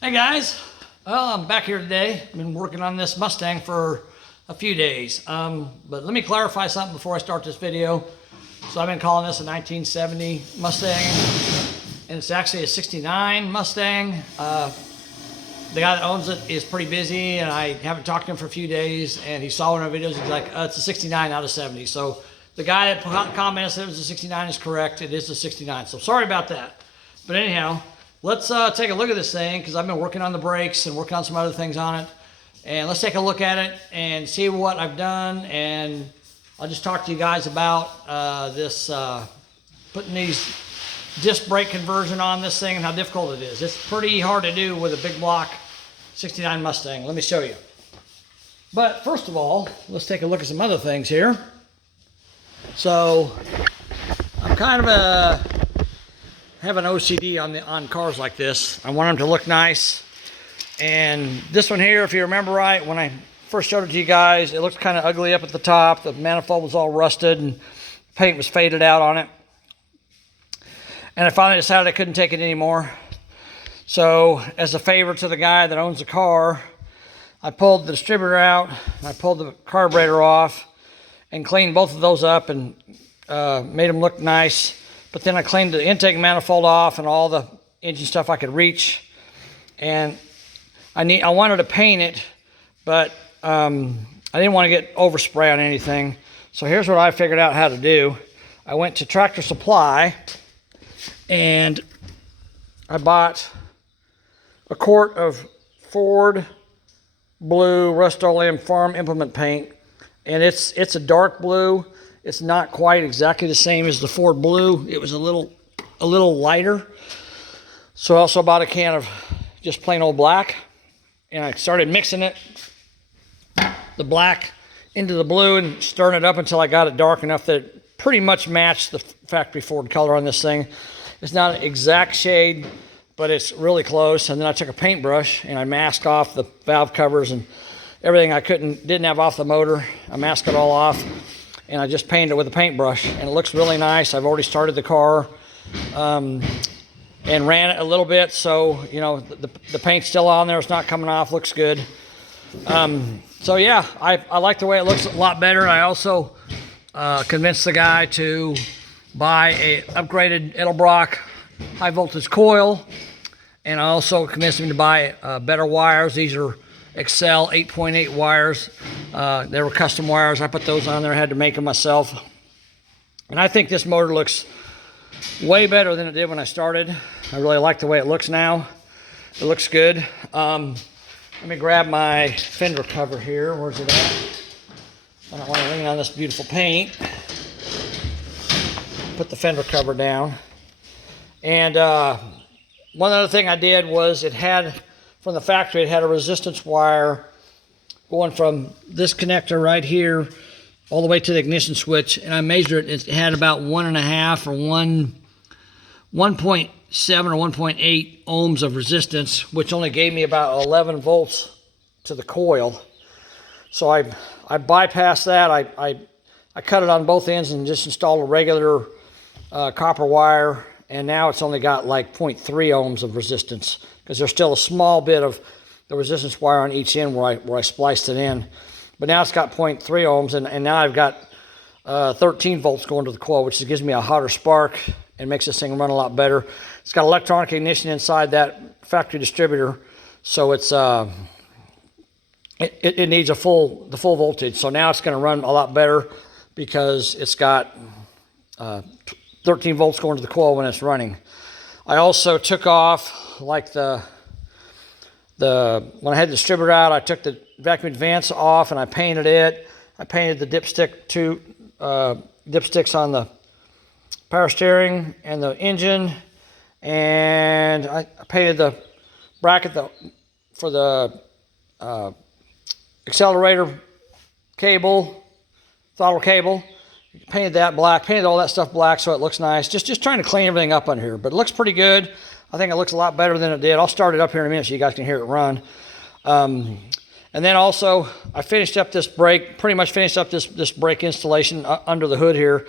Hey guys, well, I'm back here today. I've been working on this Mustang for a few days. But let me clarify something before I start this video. So I've been calling this a 1970 Mustang, and it's actually a 69 Mustang. The guy that owns it is pretty busy, and I haven't talked to him for a few days, and he saw one of our videos. He's like, it's a 69 out of 70. So the guy that commented said it was a 69 is correct. It is a 69. So sorry about that. But anyhow, let's take a look at this thing, because I've been working on the brakes and working on some other things on it. And let's take a look at it and see what I've done. And I'll just talk to you guys about putting these disc brake conversion on this thing and how difficult it is. It's pretty hard to do with a big block 69 Mustang. Let me show you. But first of all, let's take a look at some other things here. So I'm kind of have an OCD on cars like this. I want them to look nice. And this one here, if you remember right, when I first showed it to you guys, it looked kind of ugly up at the top. The manifold was all rusted and paint was faded out on it. And I finally decided I couldn't take it anymore. So as a favor to the guy that owns the car, I pulled the distributor out, I pulled the carburetor off and cleaned both of those up and made them look nice. But then I cleaned the intake manifold off and all the engine stuff I could reach. And I wanted to paint it, but I didn't want to get overspray on anything. So here's what I figured out how to do. I went to Tractor Supply and I bought a quart of Ford Blue Rust-Oleum Farm Implement Paint, and it's a dark blue. It's not quite exactly the same as the Ford Blue. It was a little lighter. So I also bought a can of just plain old black, and I started mixing it, the black into the blue, and stirring it up until I got it dark enough that it pretty much matched the factory Ford color on this thing. It's not an exact shade, but it's really close. And then I took a paintbrush and I masked off the valve covers and everything I didn't have off the motor. I masked it all off, and I just painted it with a paintbrush, and it looks really nice. I've already started the car and ran it a little bit, so you know the paint's still on there. It's not coming off. Looks good. So yeah, I like the way it looks a lot better. I also convinced the guy to buy a upgraded Edelbrock high voltage coil, and I also convinced him to buy better wires. These are Excel 8.8 wires. They were custom wires. I put those on there. I had to make them myself. And I think this motor looks way better than it did when I started. I really like the way it looks now. It looks good. Let me grab my fender cover here. Where's it at? I don't want to lean on this beautiful paint. Put the fender cover down. And one other thing I did was it had, from the factory, it had a resistance wire going from this connector right here all the way to the ignition switch, and I measured it. It had about 1.5 or 1.7 or 1.8 ohms of resistance, which only gave me about 11 volts to the coil. So I bypassed that. I cut it on both ends and just installed a regular copper wire, and now it's only got like 0.3 ohms of resistance, because there's still a small bit of the resistance wire on each end where I spliced it in. But now it's got 0.3 ohms, and now I've got 13 volts going to the coil, which gives me a hotter spark and makes this thing run a lot better. It's got electronic ignition inside that factory distributor, so it's it needs the full voltage. So now it's going to run a lot better because it's got 13 volts going to the coil when it's running. I also took off, like when I had the distributor out, I took the vacuum advance off and I painted it. I painted the dipsticks on the power steering and the engine, and I painted the bracket for the accelerator cable, throttle cable. Painted that black, painted all that stuff black so it looks nice. Just trying to clean everything up on here, but it looks pretty good. I think it looks a lot better than it did. I'll start it up here in a minute so you guys can hear it run. And then also I finished up this brake, pretty much finished up this brake installation under the hood here.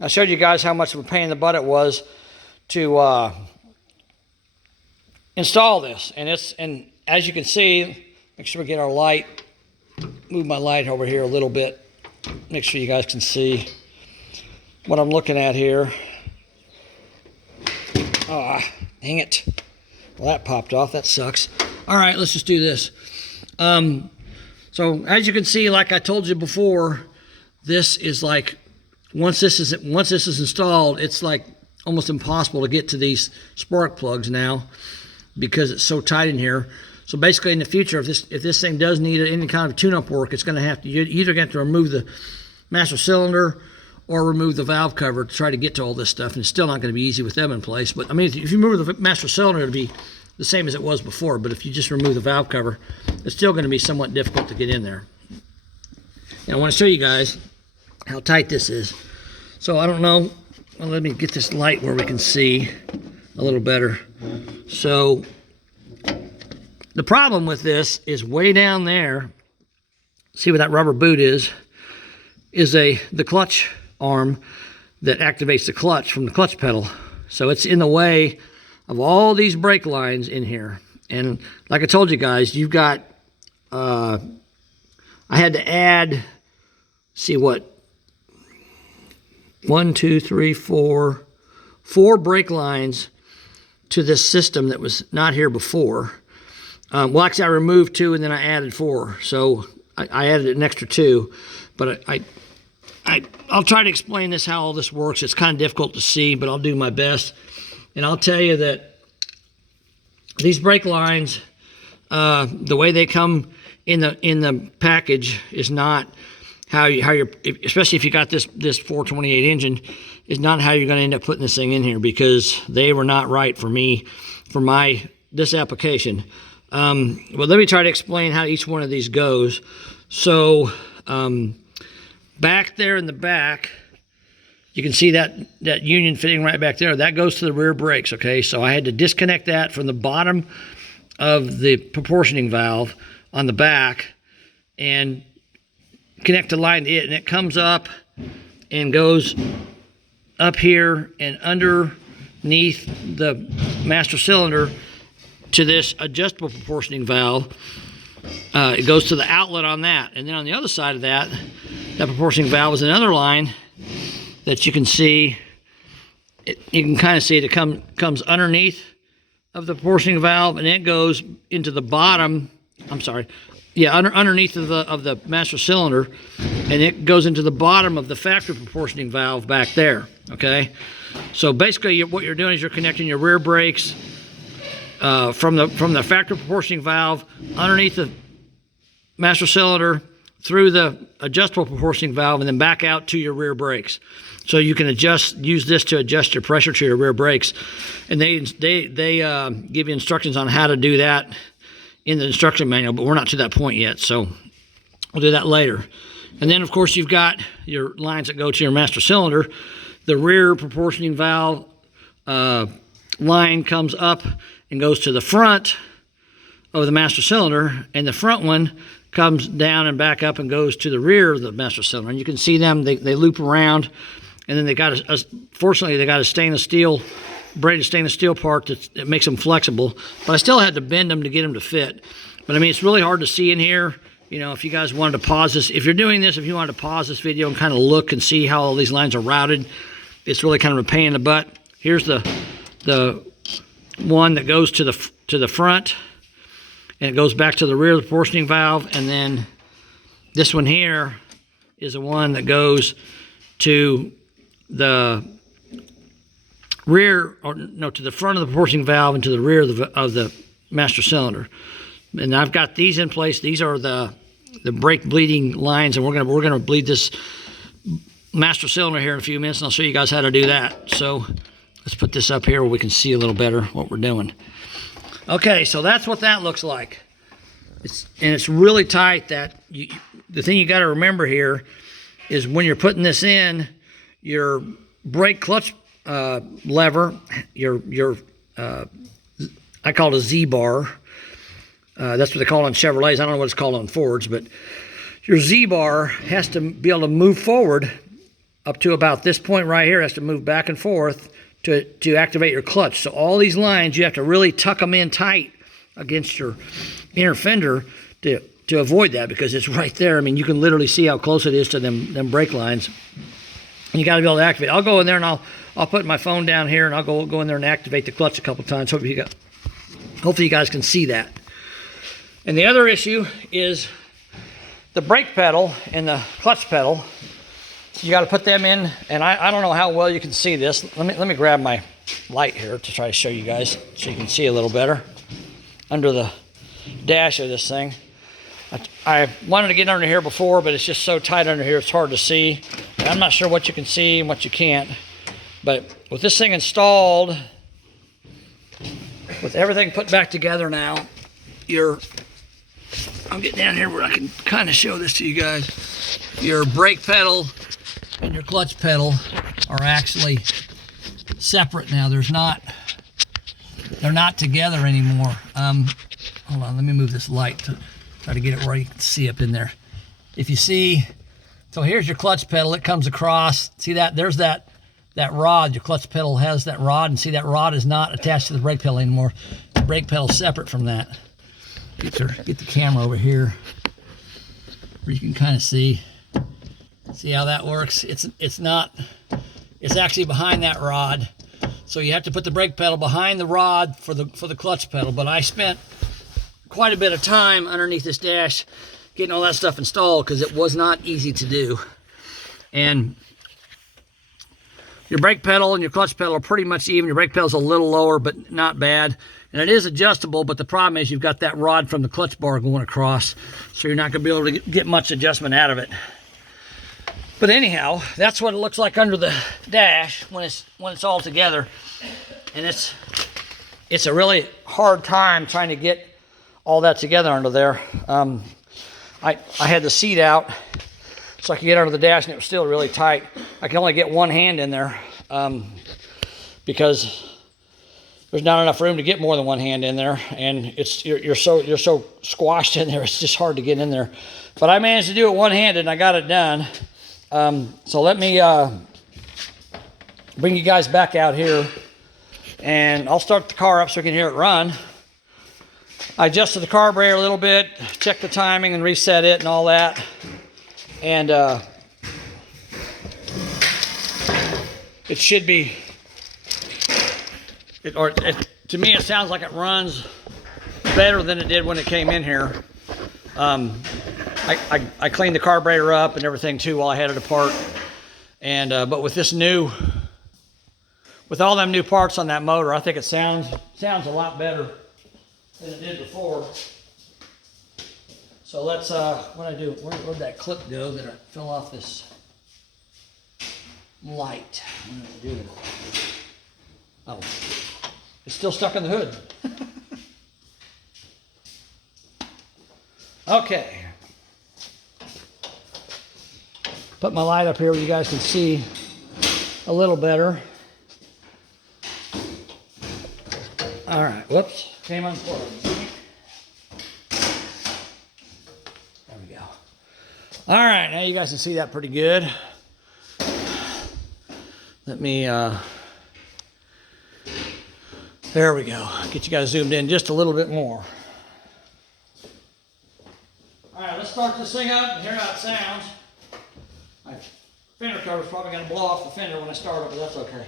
I showed you guys how much of a pain in the butt it was to install this. And as you can see, make sure we get our light. Move my light over here a little bit. Make sure you guys can see what I'm looking at here. Ah, dang it. Well, that popped off. That sucks. All right, let's just do this. So as you can see, like I told you before, this is like, once this is installed, it's like almost impossible to get to these spark plugs now because it's so tight in here. So basically in the future, if this thing does need any kind of tune-up work, it's going to have to, you're either going to have to remove the master cylinder or remove the valve cover to try to get to all this stuff. And it's still not going to be easy with them in place. But I mean, if you remove the master cylinder, it'll be the same as it was before. But if you just remove the valve cover, it's still going to be somewhat difficult to get in there. And I want to show you guys how tight this is. So I don't know. Well, let me get this light where we can see a little better. So the problem with this is way down there. See where that rubber boot is the clutch arm that activates the clutch from the clutch pedal. So it's in the way of all these brake lines in here. And like I told you guys, you've got, I had to add, see what, 1, 2, 3, 4 brake lines to this system that was not here before. Well, actually I removed 2 and then I added 4. So I added an extra 2, but I'll try to explain this, how all this works. It's kind of difficult to see, but I'll do my best. And I'll tell you that these brake lines, the way they come in the package is not how you're, especially if you got this 428 engine, is not how you're going to end up putting this thing in here, because they were not right for me, for this application. Well, let me try to explain how each one of these goes. So back there in the back, you can see that union fitting right back there. That goes to the rear brakes, okay? So I had to disconnect that from the bottom of the proportioning valve on the back and connect the line to it, and it comes up and goes up here and underneath the master cylinder to this adjustable proportioning valve. It goes to the outlet on that, and then on the other side of that proportioning valve is another line that you can see. You can kind of see it comes underneath of the proportioning valve, and it goes into the bottom. I'm sorry, yeah, underneath of the master cylinder, and it goes into the bottom of the factory proportioning valve back there. Okay, so basically what you're doing is you're connecting your rear brakes from the factory proportioning valve underneath the master cylinder through the adjustable proportioning valve and then back out to your rear brakes. So you can use this to adjust your pressure to your rear brakes. And they give you instructions on how to do that in the instruction manual, but we're not to that point yet, so we'll do that later. And then of course you've got your lines that go to your master cylinder. The rear proportioning valve line comes up and goes to the front of the master cylinder, and the front one comes down and back up and goes to the rear of the master cylinder. And you can see them, they loop around, and then they got fortunately they got a stainless steel, braided stainless steel part that makes them flexible, but I still had to bend them to get them to fit. But I mean, it's really hard to see in here. You know, if you guys wanted to pause this, if you're doing this, if you wanted to pause this video and kind of look and see how all these lines are routed, it's really kind of a pain in the butt. Here's the one that goes to the front, and it goes back to the rear of the proportioning valve, and then this one here is the one that goes to the rear, or no, to the front of the proportioning valve and to the rear of the master cylinder. And I've got these in place. These are the brake bleeding lines, and we're gonna bleed this master cylinder here in a few minutes, and I'll show you guys how to do that. So let's put this up here where we can see a little better what we're doing. Okay, so that's what that looks like. It's really tight. The thing you got to remember here is when you're putting this in, your brake clutch lever, your I call it a Z-bar. That's what they call it on Chevrolets. I don't know what it's called on Fords, but your Z-bar has to be able to move forward up to about this point right here. It has to move back and forth to activate your clutch. So all these lines, you have to really tuck them in tight against your inner fender to avoid that, because it's right there. I mean, you can literally see how close it is to them brake lines. And you got to be able to activate. I'll go in there and I'll put my phone down here and I'll go in there and activate the clutch a couple times. Hopefully you guys can see that. And the other issue is the brake pedal and the clutch pedal. You got to put them in, and I don't know how well you can see this. Let me grab my light here to try to show you guys so you can see a little better under the dash of this thing. I wanted to get under here before, but it's just so tight under here it's hard to see. And I'm not sure what you can see and what you can't. But with this thing installed, with everything put back together now, I'll get down here where I can kind of show this to you guys. Your brake pedal and your clutch pedal are actually separate now. They're not together anymore. Hold on, let me move this light to try to get it where you can see up in there. If you see, so here's your clutch pedal. It comes across. See that? There's that rod. Your clutch pedal has that rod, and see that rod is not attached to the brake pedal anymore. The brake pedal's separate from that. Get the camera over here where you can kind of see how that works. It's actually behind that rod. So you have to put the brake pedal behind the rod for the clutch pedal. But I spent quite a bit of time underneath this dash getting all that stuff installed, because it was not easy to do. And your brake pedal and your clutch pedal are pretty much even. Your brake pedal's a little lower, but not bad. And it is adjustable, but the problem is you've got that rod from the clutch bar going across, so you're not going to be able to get much adjustment out of it. But anyhow, that's what it looks like under the dash when it's all together. And it's a really hard time trying to get all that together under there. I had the seat out so I could get under the dash, and it was still really tight. I can only get one hand in there because there's not enough room to get more than one hand in there, and you're so squashed in there, it's just hard to get in there. But I managed to do it one-handed, and I got it done. So let me bring you guys back out here, and I'll start the car up so you can hear it run. I adjusted the carburetor a little bit, checked the timing and reset it and all that. And it should be, to me it sounds like it runs better than it did when it came in here. I cleaned the carburetor up and everything too while I had it apart. And but with all them new parts on that motor, I think it sounds a lot better than it did before. So let's, what I do, where'd that clip go that I fell off this light? What did I do? Oh, it's still stuck in the hood. Okay. Put my light up here where you guys can see a little better. All right, whoops, came unplugged. There we go. All right, now you guys can see that pretty good. Let me, there we go. Get you guys zoomed in just a little bit more. All right, let's start this thing up and hear how it sounds. My fender cover's probably going to blow off the fender when I start it, but that's okay.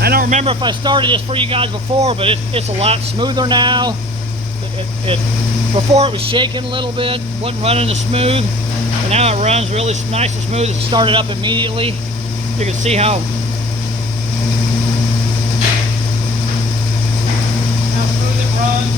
I don't remember if I started this for you guys before, but it's a lot smoother now. Before it was shaking a little bit, wasn't running as smooth, and now it runs really nice and smooth. It started up immediately. You can see how smooth it runs.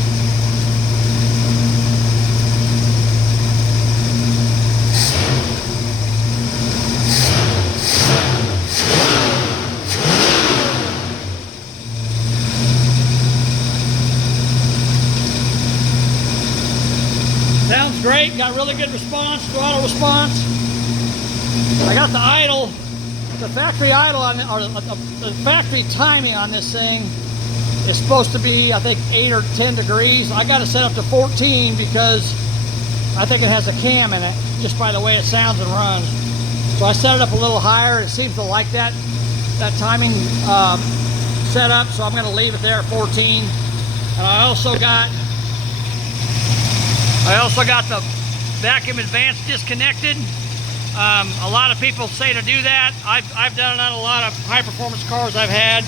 great, got really good response, throttle response. I got the idle, the factory idle on or the factory timing on this thing is supposed to be, I think, 8 or 10 degrees. I got it set up to 14 because I think it has a cam in it, just by the way it sounds and runs. So I set it up a little higher. It seems to like that timing setup, so I'm going to leave it there at 14. And I also got the vacuum advance disconnected. A lot of people say to do that. I've done it on a lot of high performance cars I've had.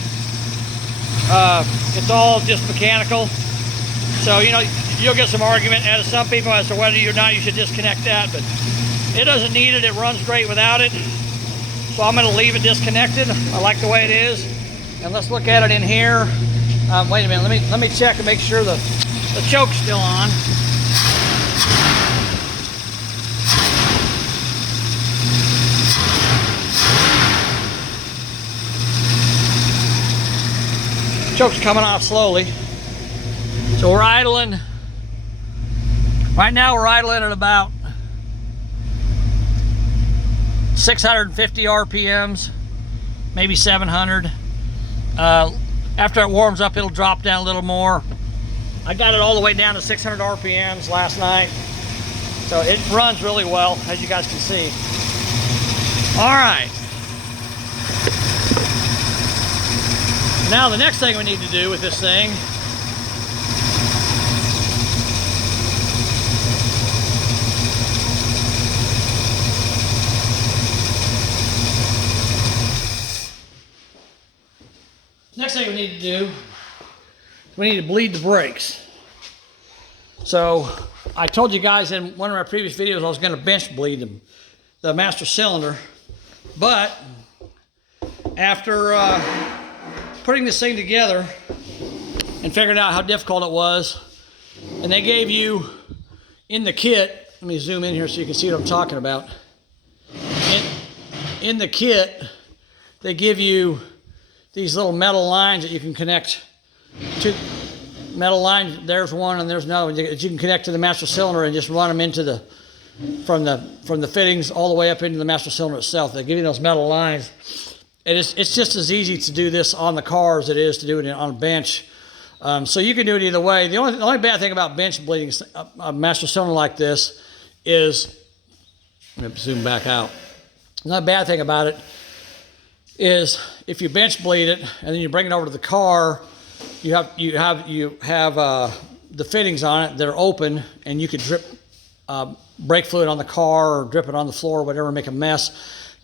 It's all just mechanical. So, you know, you'll get some argument out of some people as to whether or not you should disconnect that, but it doesn't need it. It runs great without it. So I'm going to leave it disconnected. I like the way it is. And let's look at it in here. Wait a minute. Let me check and make sure the choke's still on. Choke's coming off slowly. So we're idling. Right now we're idling at about 650 RPMs, maybe 700. After it warms up, it'll drop down a little more. I got it all the way down to 600 RPMs last night. So it runs really well, as you guys can see. All right. Now the next thing we need to do with this thing we need to do, we need to bleed the brakes. So I told you guys in one of my previous videos I was going to bench bleed them, the master cylinder, but after putting this thing together and figuring out how difficult it was, and they gave you in the kit, let me zoom in here so you can see what I'm talking about. In the kit, they give you these little metal lines that you can connect to. Metal lines, there's one and there's another one that you can connect to the master cylinder and just run them into the, from the fittings all the way up into the master cylinder itself. They give you those metal lines. And it's just as easy to do this on the car as it is to do it on a bench. So you can do it either way. The only bad thing about bench bleeding a master cylinder like this is, let me zoom back out. Another bad thing about it is if you bench bleed it and then you bring it over to the car, you have the fittings on it that are open, and you could drip brake fluid on the car or drip it on the floor or whatever, make a mess.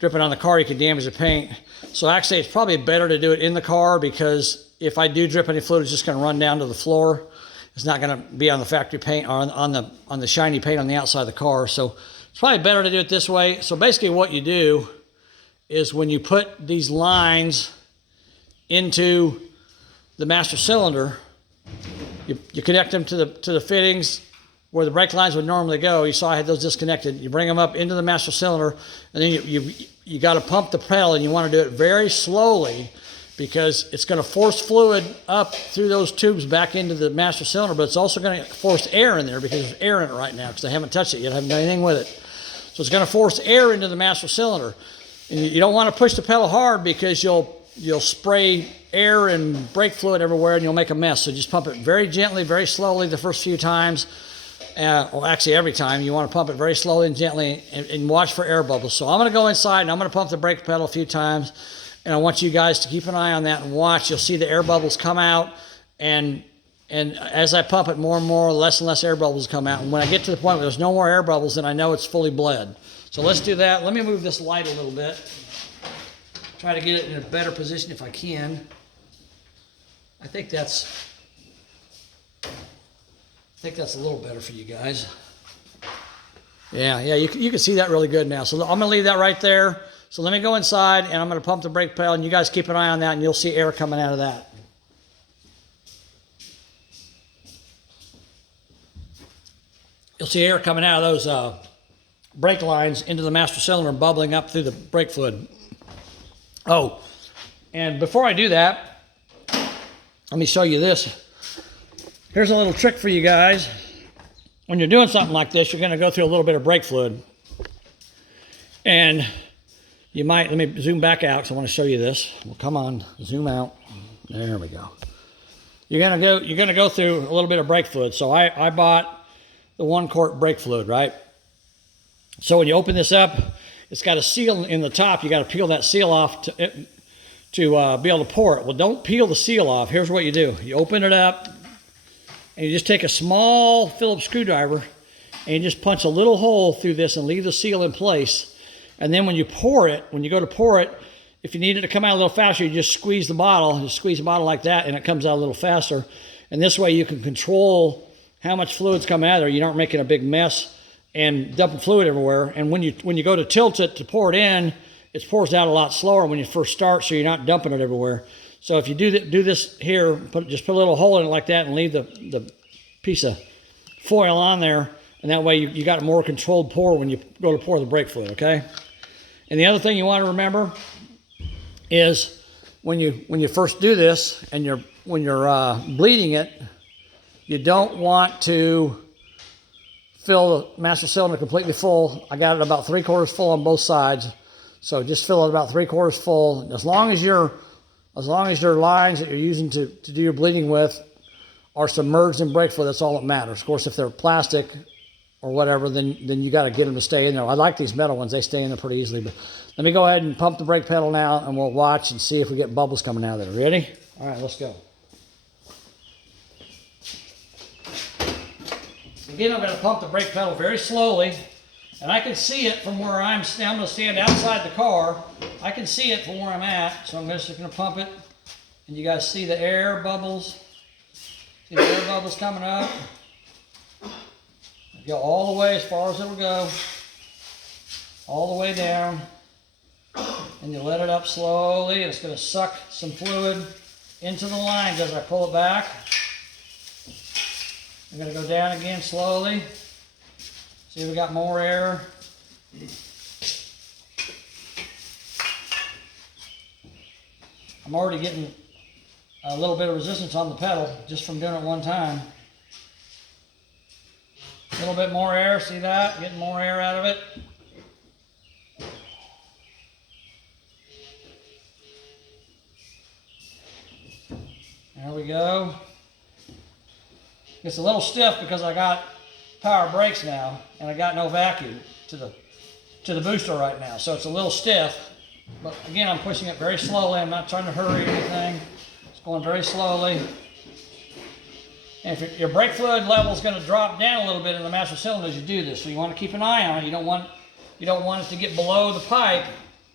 Drip it on the car, you could damage the paint. So actually it's probably better to do it in the car, because if I do drip any fluid, it's just going to run down to the floor. It's not going to be on the factory paint or on the shiny paint on the outside of the car. So it's probably better to do it this way. So basically what you do is when you put these lines into the master cylinder, you connect them to the fittings where the brake lines would normally go. You saw I had those disconnected. You bring them up into the master cylinder, and then you got to pump the pedal, and you want to do it very slowly, because it's going to force fluid up through those tubes back into the master cylinder, but it's also going to force air in there, because there's air in it right now, because I haven't touched it yet. I haven't done anything with it. So it's going to force air into the master cylinder. And you don't want to push the pedal hard, because you'll spray air and brake fluid everywhere and you'll make a mess. So just pump it very gently, very slowly the first few times. Well, actually every time. You want to pump it very slowly and gently, and watch for air bubbles. So I'm going to go inside and I'm going to pump the brake pedal a few times, and I want you guys to keep an eye on that and watch. You'll see the air bubbles come out, and as I pump it more and more, less and less air bubbles come out. And when I get to the point where there's no more air bubbles, then I know it's fully bled. So let's do that. Let me move this light a little bit. Try to get it in a better position if I can. I think that's a little better for you guys. Yeah, you can see that really good now. So I'm going to leave that right there. So let me go inside, and I'm going to pump the brake pedal, and you guys keep an eye on that, and you'll see air coming out of that. You'll see air coming out of those brake lines into the master cylinder and bubbling up through the brake fluid. Oh, and before I do that, let me show you this. Here's a little trick for you guys. when you're doing something like this, you're going to go through a little bit of brake fluid. And you might, let me zoom back out because I want to show you this. Well, come on, zoom out. There we go. You're gonna go through a little bit of brake fluid. So I bought the 1 quart brake fluid, right? So when you open this up, it's got a seal in the top. You got to peel that seal off to be able to pour it. Well, don't peel the seal off. Here's what you do. You open it up, and you just take a small Phillips screwdriver, and you just punch a little hole through this and leave the seal in place. And then when you pour it, when you go to pour it, if you need it to come out a little faster, you just squeeze the bottle. You squeeze the bottle like that, and it comes out a little faster. And this way you can control how much fluid's coming out of there. You aren't making a big mess and dumping fluid everywhere. And when you go to tilt it to pour it in, it pours out a lot slower when you first start, so you're not dumping it everywhere. So if you do this here, just put a little hole in it like that and leave the piece of foil on there, and that way you got a more controlled pour when you go to pour the brake fluid, okay? And the other thing you want to remember is when you first do this and when you're bleeding it, you don't want to fill the master cylinder completely full. I got it about 3/4 full on both sides, so just fill it about 3/4 full. As long as your lines that you're using to do your bleeding with are submerged in brake fluid, that's all that matters. Of course, if they're plastic or whatever, then you got to get them to stay in there. I like these metal ones; they stay in there pretty easily. But let me go ahead and pump the brake pedal now, and we'll watch and see if we get bubbles coming out of there. Ready? All right, let's go. Again, I'm going to pump the brake pedal very slowly, and I can see it from where I'm going to stand outside the car. I can see it from where I'm at, so I'm just going to pump it, and you guys see the air bubbles. See the air bubbles coming up. Go all the way as far as it'll go, all the way down, and you let it up slowly. It's going to suck some fluid into the lines as I pull it back. I'm going to go down again slowly. See if we got more air. I'm already getting a little bit of resistance on the pedal just from doing it one time. A little bit more air, see that? Getting more air out of it. There we go. It's a little stiff because I got power brakes now, and I got no vacuum to the booster right now, so it's a little stiff. But again, I'm pushing it very slowly. I'm not trying to hurry or anything. It's going very slowly. And if your brake fluid level is going to drop down a little bit in the master cylinder as you do this, so you want to keep an eye on it. You don't want it to get below the pipe,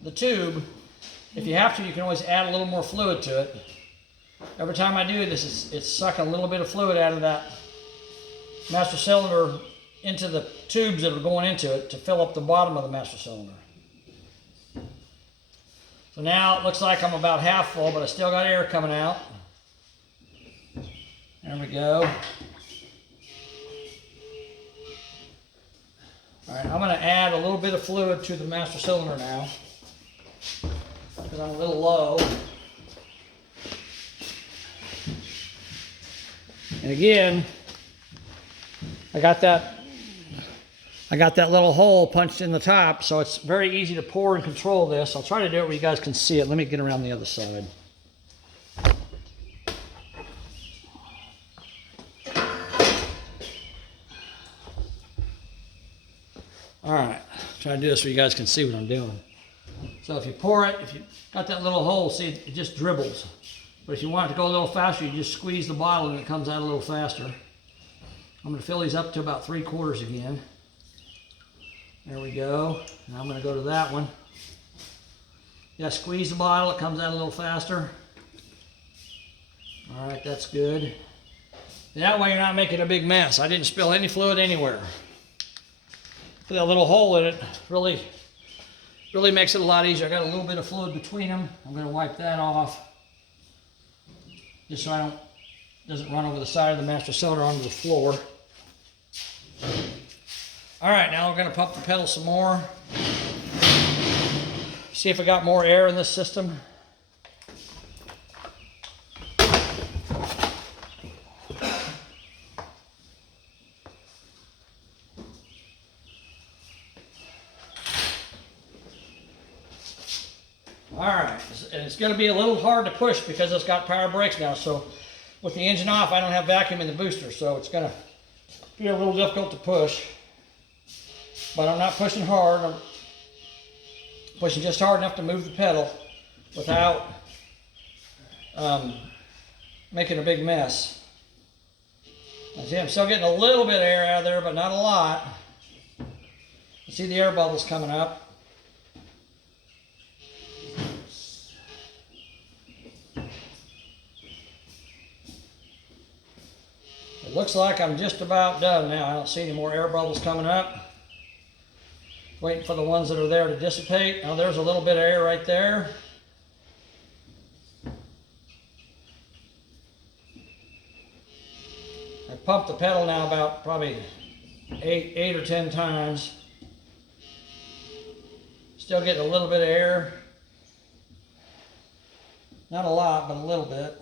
the tube. If you have to, you can always add a little more fluid to it. Every time I do this, it's sucking a little bit of fluid out of that master cylinder into the tubes that are going into it to fill up the bottom of the master cylinder. So now it looks like I'm about half full, but I still got air coming out. There we go. All right, I'm going to add a little bit of fluid to the master cylinder now because I'm a little low. And again, I got that little hole punched in the top, so it's very easy to pour and control this. I'll try to do it where you guys can see it. Let me get around the other side. All right, try to do this so you guys can see what I'm doing. So if you pour it, if you got that little hole, see, it just dribbles. But if you want it to go a little faster, you just squeeze the bottle and it comes out a little faster. I'm going to fill these up to about 3/4 again. There we go. Now I'm going to go to that one. Yeah, squeeze the bottle, it comes out a little faster. All right, that's good. That way you're not making a big mess. I didn't spill any fluid anywhere. Put that little hole in it really makes it a lot easier. I got a little bit of fluid between them. I'm going to wipe that off just so it doesn't run over the side of the master cylinder onto the floor. All right, now we're going to pump the pedal some more. See if we got more air in this system. All right, and it's going to be a little hard to push because it's got power brakes now. So with the engine off, I don't have vacuum in the booster, so it's going to be a little difficult to push. But I'm not pushing hard. I'm pushing just hard enough to move the pedal without making a big mess. See, I'm still getting a little bit of air out of there, but not a lot. You see the air bubbles coming up. It looks like I'm just about done now. I don't see any more air bubbles coming up. Waiting for the ones that are there to dissipate. Now there's a little bit of air right there. I pumped the pedal now about probably eight or 10 times. Still getting a little bit of air. Not a lot, but a little bit.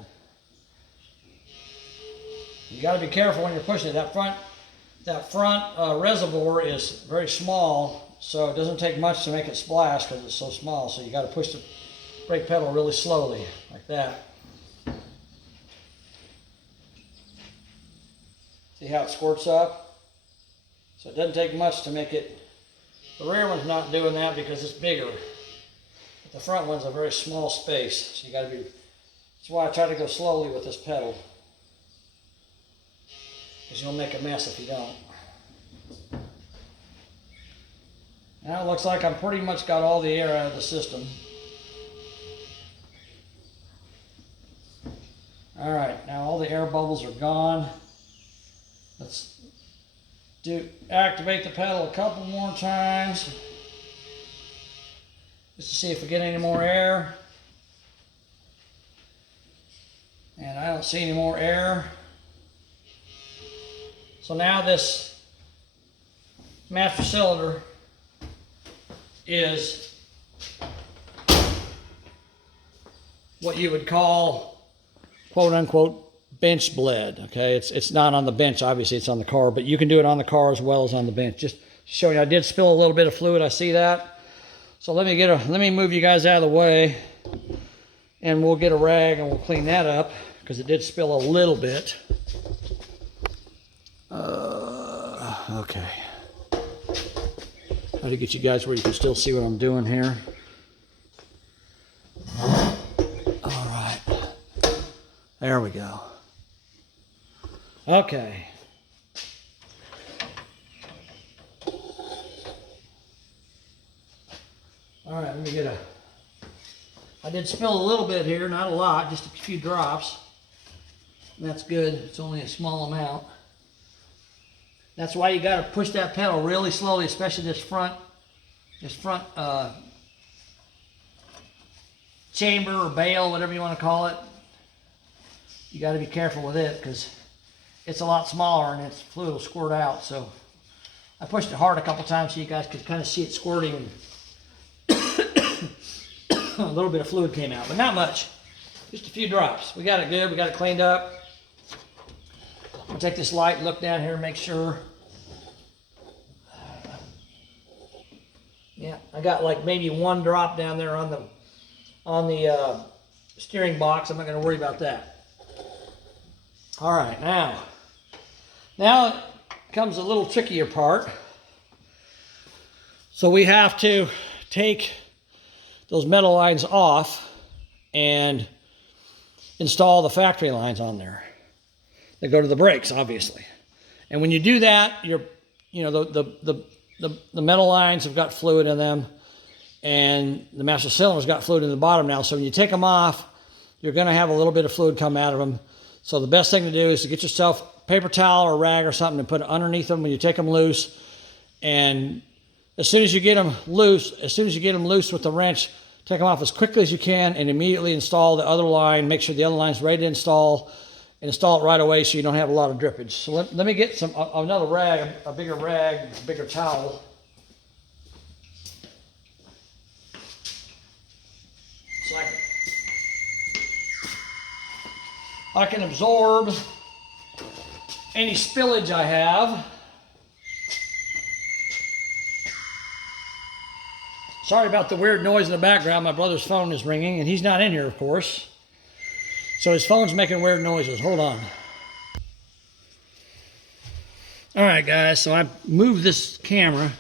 You got to be careful when you're pushing it. That front reservoir is very small, so it doesn't take much to make it splash because it's so small. So you got to push the brake pedal really slowly, like that. See how it squirts up? So it doesn't take much to make it. The rear one's not doing that because it's bigger. But the front one's a very small space, so you got to be. That's why I try to go slowly with this pedal, because you'll make a mess if you don't. Now it looks like I've pretty much got all the air out of the system. All right, now all the air bubbles are gone. Let's activate the pedal a couple more times, just to see if we get any more air. And I don't see any more air. So now this master cylinder is what you would call, quote unquote, bench bled. Okay, it's not on the bench, obviously it's on the car, but you can do it on the car as well as on the bench. Just showing you, I did spill a little bit of fluid, I see that. So let me move you guys out of the way, and we'll get a rag and we'll clean that up, because it did spill a little bit. Okay. Try to get you guys where you can still see what I'm doing here. All right. There we go. Okay. All right, let me get a. I did spill a little bit here, not a lot, just a few drops. That's good. It's only a small amount. That's why you got to push that pedal really slowly, especially this front chamber or bale, whatever you want to call it. You got to be careful with it because it's a lot smaller and its fluid will squirt out. So I pushed it hard a couple times so you guys could kind of see it squirting. A little bit of fluid came out, but not much. Just a few drops. We got it good. We got it cleaned up. I'll take this light and look down here and make sure. Yeah, I got like maybe one drop down there on the steering box. I'm not going to worry about that. All right, now comes a little trickier part. So we have to take those metal lines off and install the factory lines on there. They go to the brakes, obviously. And when you do that, the metal lines have got fluid in them, and the master cylinder's got fluid in the bottom now. So when you take them off, you're going to have a little bit of fluid come out of them. So the best thing to do is to get yourself a paper towel or a rag or something and put it underneath them when you take them loose. And as soon as you get them loose with the wrench, take them off as quickly as you can and immediately install the other line. Make sure the other line's ready to install, and install it right away so you don't have a lot of drippage. So let me get another rag, a bigger towel. So I can absorb any spillage I have. Sorry about the weird noise in the background. My brother's phone is ringing, and he's not in here, of course. So his phone's making weird noises. Hold on. All right, guys, so I moved this camera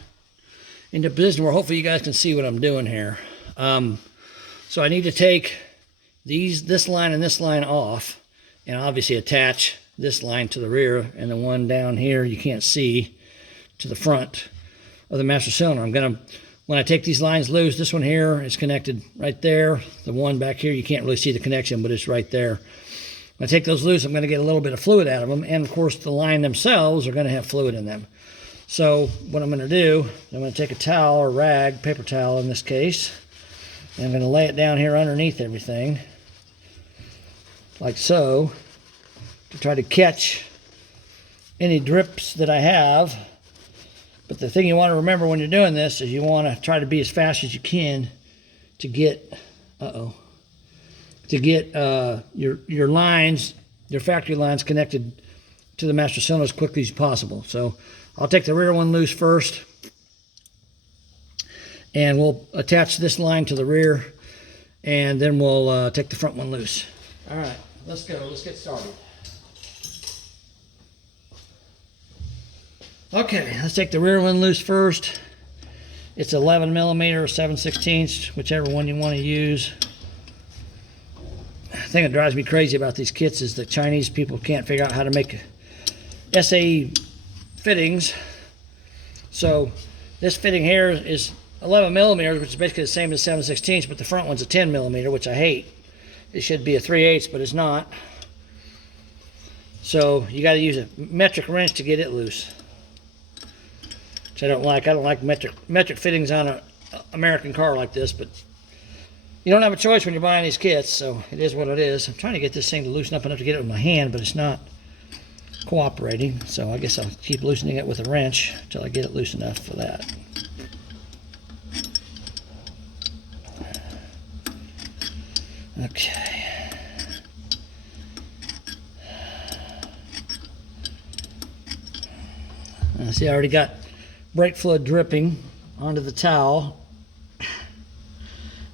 into a position where hopefully you guys can see what I'm doing here. So I need to take this line and this line off, and obviously attach this line to the rear, and the one down here you can't see, to the front of the master cylinder. When I take these lines loose, this one here is connected right there. The one back here, you can't really see the connection, but it's right there. When I take those loose, I'm going to get a little bit of fluid out of them, and of course the line themselves are going to have fluid in them. So what I'm going to do, I'm going to take a towel or rag, paper towel in this case, and I'm going to lay it down here underneath everything, like so, to try to catch any drips that I have. But the thing you want to remember when you're doing this is you want to try to be as fast as you can to get, your lines, your factory lines connected to the master cylinder as quickly as possible. So I'll take the rear one loose first, and we'll attach this line to the rear, and then we'll take the front one loose. All right, let's go. Let's get started. Okay, let's take the rear one loose first. It's 11 millimeter or 7/16, whichever one you want to use. The thing that drives me crazy about these kits is the Chinese people can't figure out how to make SAE fittings. So this fitting here is 11 millimeters, which is basically the same as 7/16, but the front one's a 10 millimeter, which I hate. It should be a 3/8, but it's not. So you got to use a metric wrench to get it loose, which I don't like. I don't like metric fittings on an American car like this, but you don't have a choice when you're buying these kits, so it is what it is. I'm trying to get this thing to loosen up enough to get it with my hand, but it's not cooperating, so I guess I'll keep loosening it with a wrench until I get it loose enough for that. Okay. See, I already got brake fluid dripping onto the towel.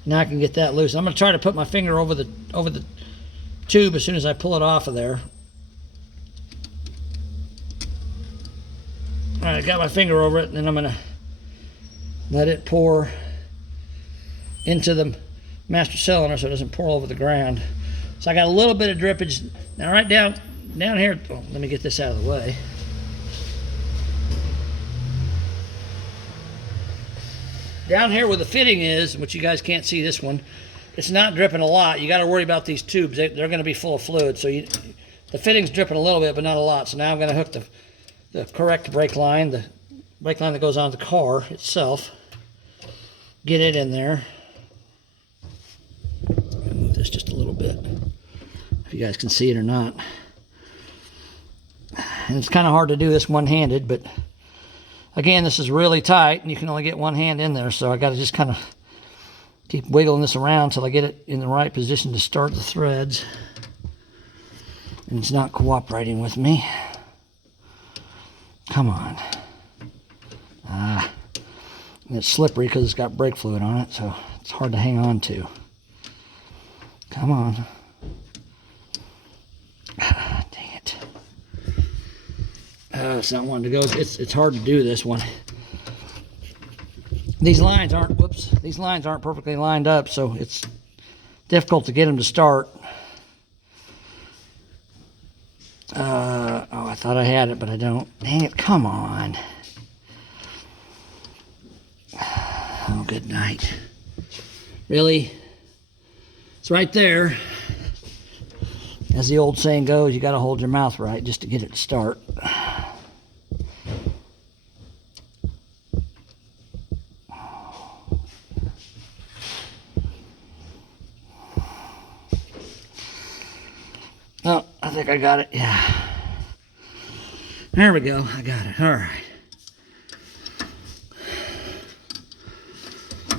Now I can get that loose. I'm going to try to put my finger over the tube as soon as I pull it off of there. All right, I got my finger over it, and then I'm going to let it pour into the master cylinder so it doesn't pour over the ground. So I got a little bit of drippage. Now right down here, oh, let me get this out of the way. Down here where the fitting is, which you guys can't see this one, it's not dripping a lot. You got to worry about these tubes. They're going to be full of fluid. So the fitting's dripping a little bit, but not a lot. So now I'm going to hook the correct brake line, the brake line that goes on the car itself. Get it in there. I'll move this just a little bit, if you guys can see it or not. And it's kind of hard to do this one-handed, but again, this is really tight, and you can only get one hand in there, so I got to just kind of keep wiggling this around until I get it in the right position to start the threads. And it's not cooperating with me. Come on. And it's slippery because it's got brake fluid on it, so it's hard to hang on to. Come on. Dang it. It's not wanting to go. It's hard to do this one. These lines aren't perfectly lined up, so it's difficult to get them to start. Oh, I thought I had it, but I don't. Dang it, come on. Oh, good night. Really? It's right there. As the old saying goes, you got to hold your mouth right just to get it to start. Oh, I think I got it. Yeah. There we go. I got it. All right.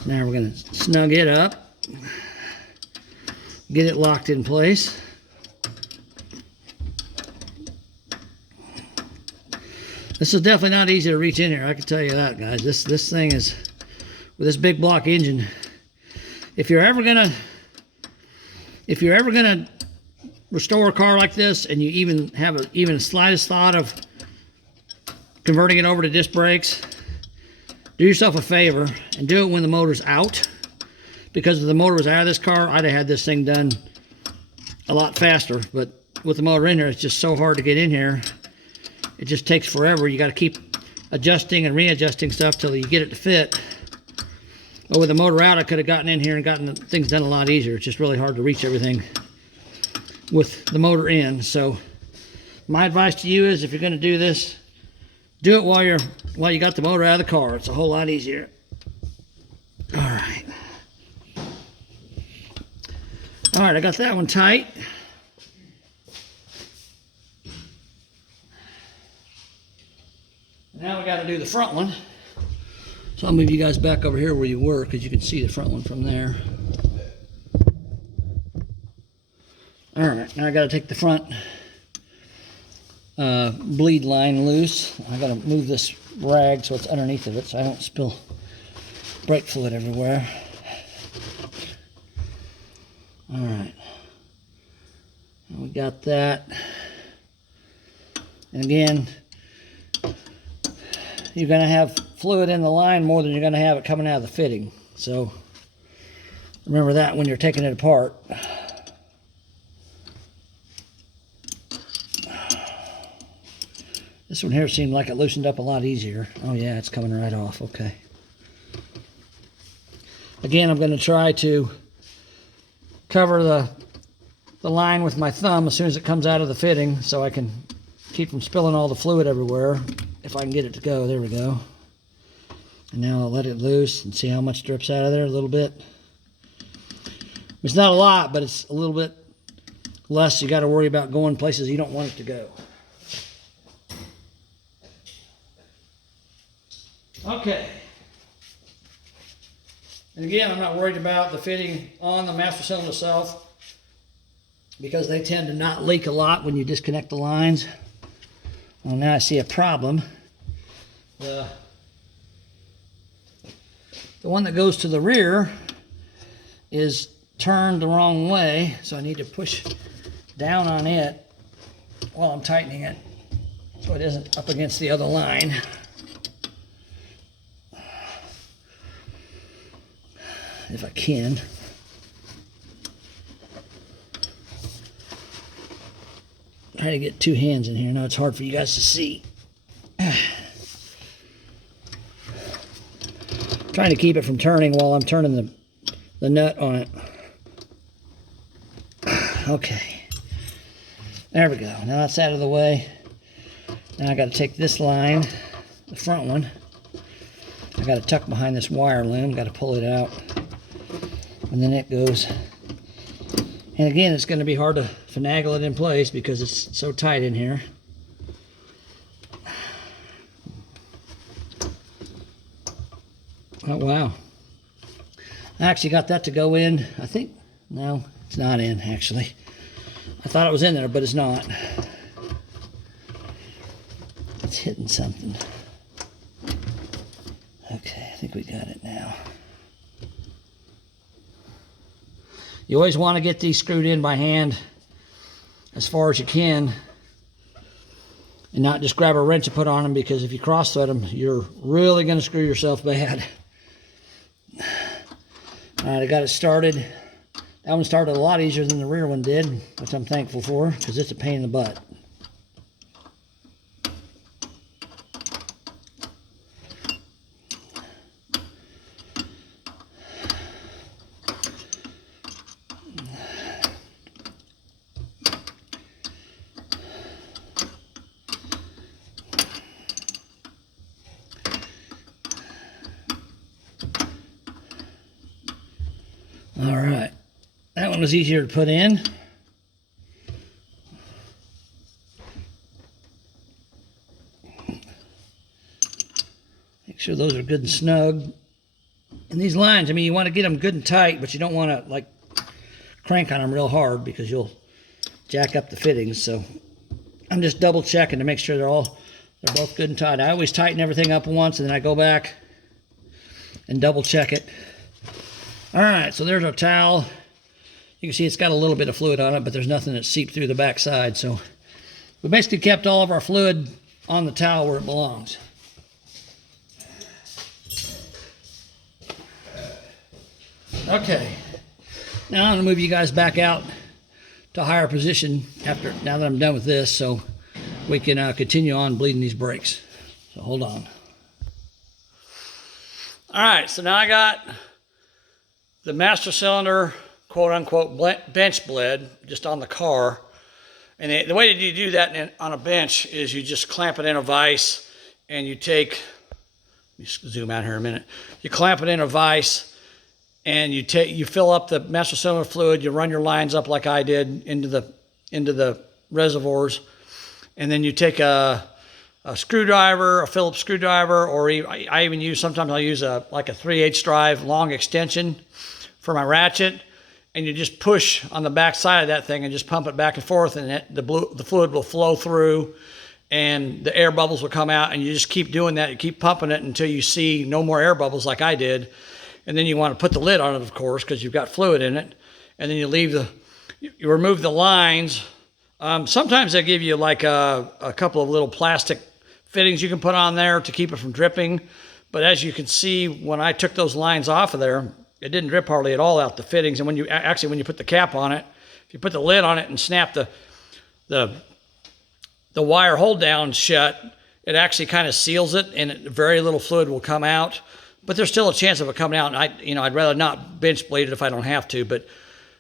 Now we're going to snug it up. Get it locked in place. This is definitely not easy to reach in here. I can tell you that, guys. This thing is, with this big block engine. If you're ever gonna restore a car like this, and you even have the slightest thought of converting it over to disc brakes, do yourself a favor and do it when the motor's out. Because if the motor was out of this car, I'd have had this thing done a lot faster. But with the motor in here, it's just so hard to get in here. It just takes forever. You got to keep adjusting and readjusting stuff till you get it to fit. But with the motor out, I could have gotten in here and gotten things done a lot easier. It's just really hard to reach everything with the motor in. So my advice to you is, if you're going to do this, do it while you got the motor out of the car. It's a whole lot easier. All right. All right, I got that one tight. Now we got to do the front one. So I'll move you guys back over here where you were, because you can see the front one from there. All right, now I got to take the front bleed line loose. I got to move this rag so it's underneath of it, so I don't spill brake fluid everywhere. All right, we got that. And again, you're going to have fluid in the line more than you're going to have it coming out of the fitting. So remember that when you're taking it apart. This one here seemed like it loosened up a lot easier. Oh yeah, it's coming right off. Okay. Again, I'm going to try to cover the line with my thumb as soon as it comes out of the fitting, so I can keep from spilling all the fluid everywhere. If I can get it to go. There we go. And now I'll let it loose and see how much drips out of there. A little bit. It's not a lot, but it's a little bit less. You got to worry about going places you don't want it to go. Okay. And again, I'm not worried about the fitting on the master cylinder itself, because they tend to not leak a lot when you disconnect the lines. Well, now I see a problem. The one that goes to the rear is turned the wrong way, so I need to push down on it while I'm tightening it so it isn't up against the other line. If I can. Try to get two hands in here. Now it's hard for you guys to see. Trying to keep it from turning while I'm turning the nut on it. Okay. There we go. Now that's out of the way. Now I got to take this line, the front one. I got to tuck behind this wire loom. Got to pull it out. And then it goes. And again, it's going to be hard to finagle it in place because it's so tight in here. Oh, wow. I actually got that to go in. I think, no, it's not in, actually. I thought it was in there, but it's not. It's hitting something. Okay, I think we got it now. You always want to get these screwed in by hand as far as you can, and not just grab a wrench and put on them, because if you cross thread them, you're really going to screw yourself bad. All right, I got it started. That one started a lot easier than the rear one did, which I'm thankful for, because it's a pain in the butt. All right, that one was easier to put in. Make sure those are good and snug. And these lines, I mean, you want to get them good and tight, but you don't want to like crank on them real hard because you'll jack up the fittings. So I'm just double checking to make sure they're both good and tight. I always tighten everything up once, and then I go back and double check it. All right, so there's our towel. You can see it's got a little bit of fluid on it, but there's nothing that seeped through the backside. So we basically kept all of our fluid on the towel where it belongs. Okay, now I'm gonna move you guys back out to a higher position now that I'm done with this, so we can continue on bleeding these brakes. So hold on. All right, so now I got the master cylinder, quote unquote, bench bled just on the car. And the way that you do that on a bench is you just clamp it in a vise, and you take, let me zoom out here a minute. You clamp it in a vise, and you fill up the master cylinder fluid. You run your lines up like I did into the reservoirs, and then you take a screwdriver, a Phillips screwdriver, or I even use, sometimes I'll use like a 3/8 drive long extension for my ratchet, and you just push on the back side of that thing and just pump it back and forth, and the fluid will flow through, and the air bubbles will come out, and you just keep doing that. You keep pumping it until you see no more air bubbles like I did. And then you want to put the lid on it, of course, because you've got fluid in it. And then you remove the lines. Sometimes they give you like a couple of little plastic fittings you can put on there to keep it from dripping. But as you can see, when I took those lines off of there, it didn't drip hardly at all out the fittings. And when you put the cap on it, if you put the lid on it and snap the wire hold down shut, it actually kind of seals it, and very little fluid will come out. But there's still a chance of it coming out, and I'd rather not bench bleed it if I don't have to. But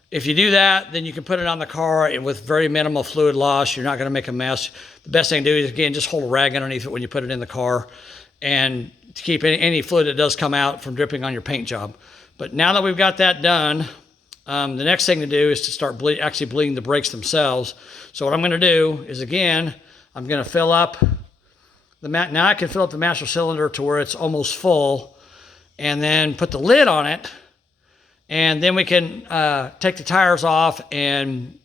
if you do that, then you can put it on the car, and with very minimal fluid loss, you're not going to make a mess. The best thing to do is, again, just hold a rag underneath it when you put it in the car, and to keep any fluid that does come out from dripping on your paint job. But now that we've got that done, the next thing to do is to start actually bleeding the brakes themselves. So what I'm going to do is, again, I'm going to fill up now I can fill up the master cylinder to where it's almost full, and then put the lid on it, and then we can take the tires off and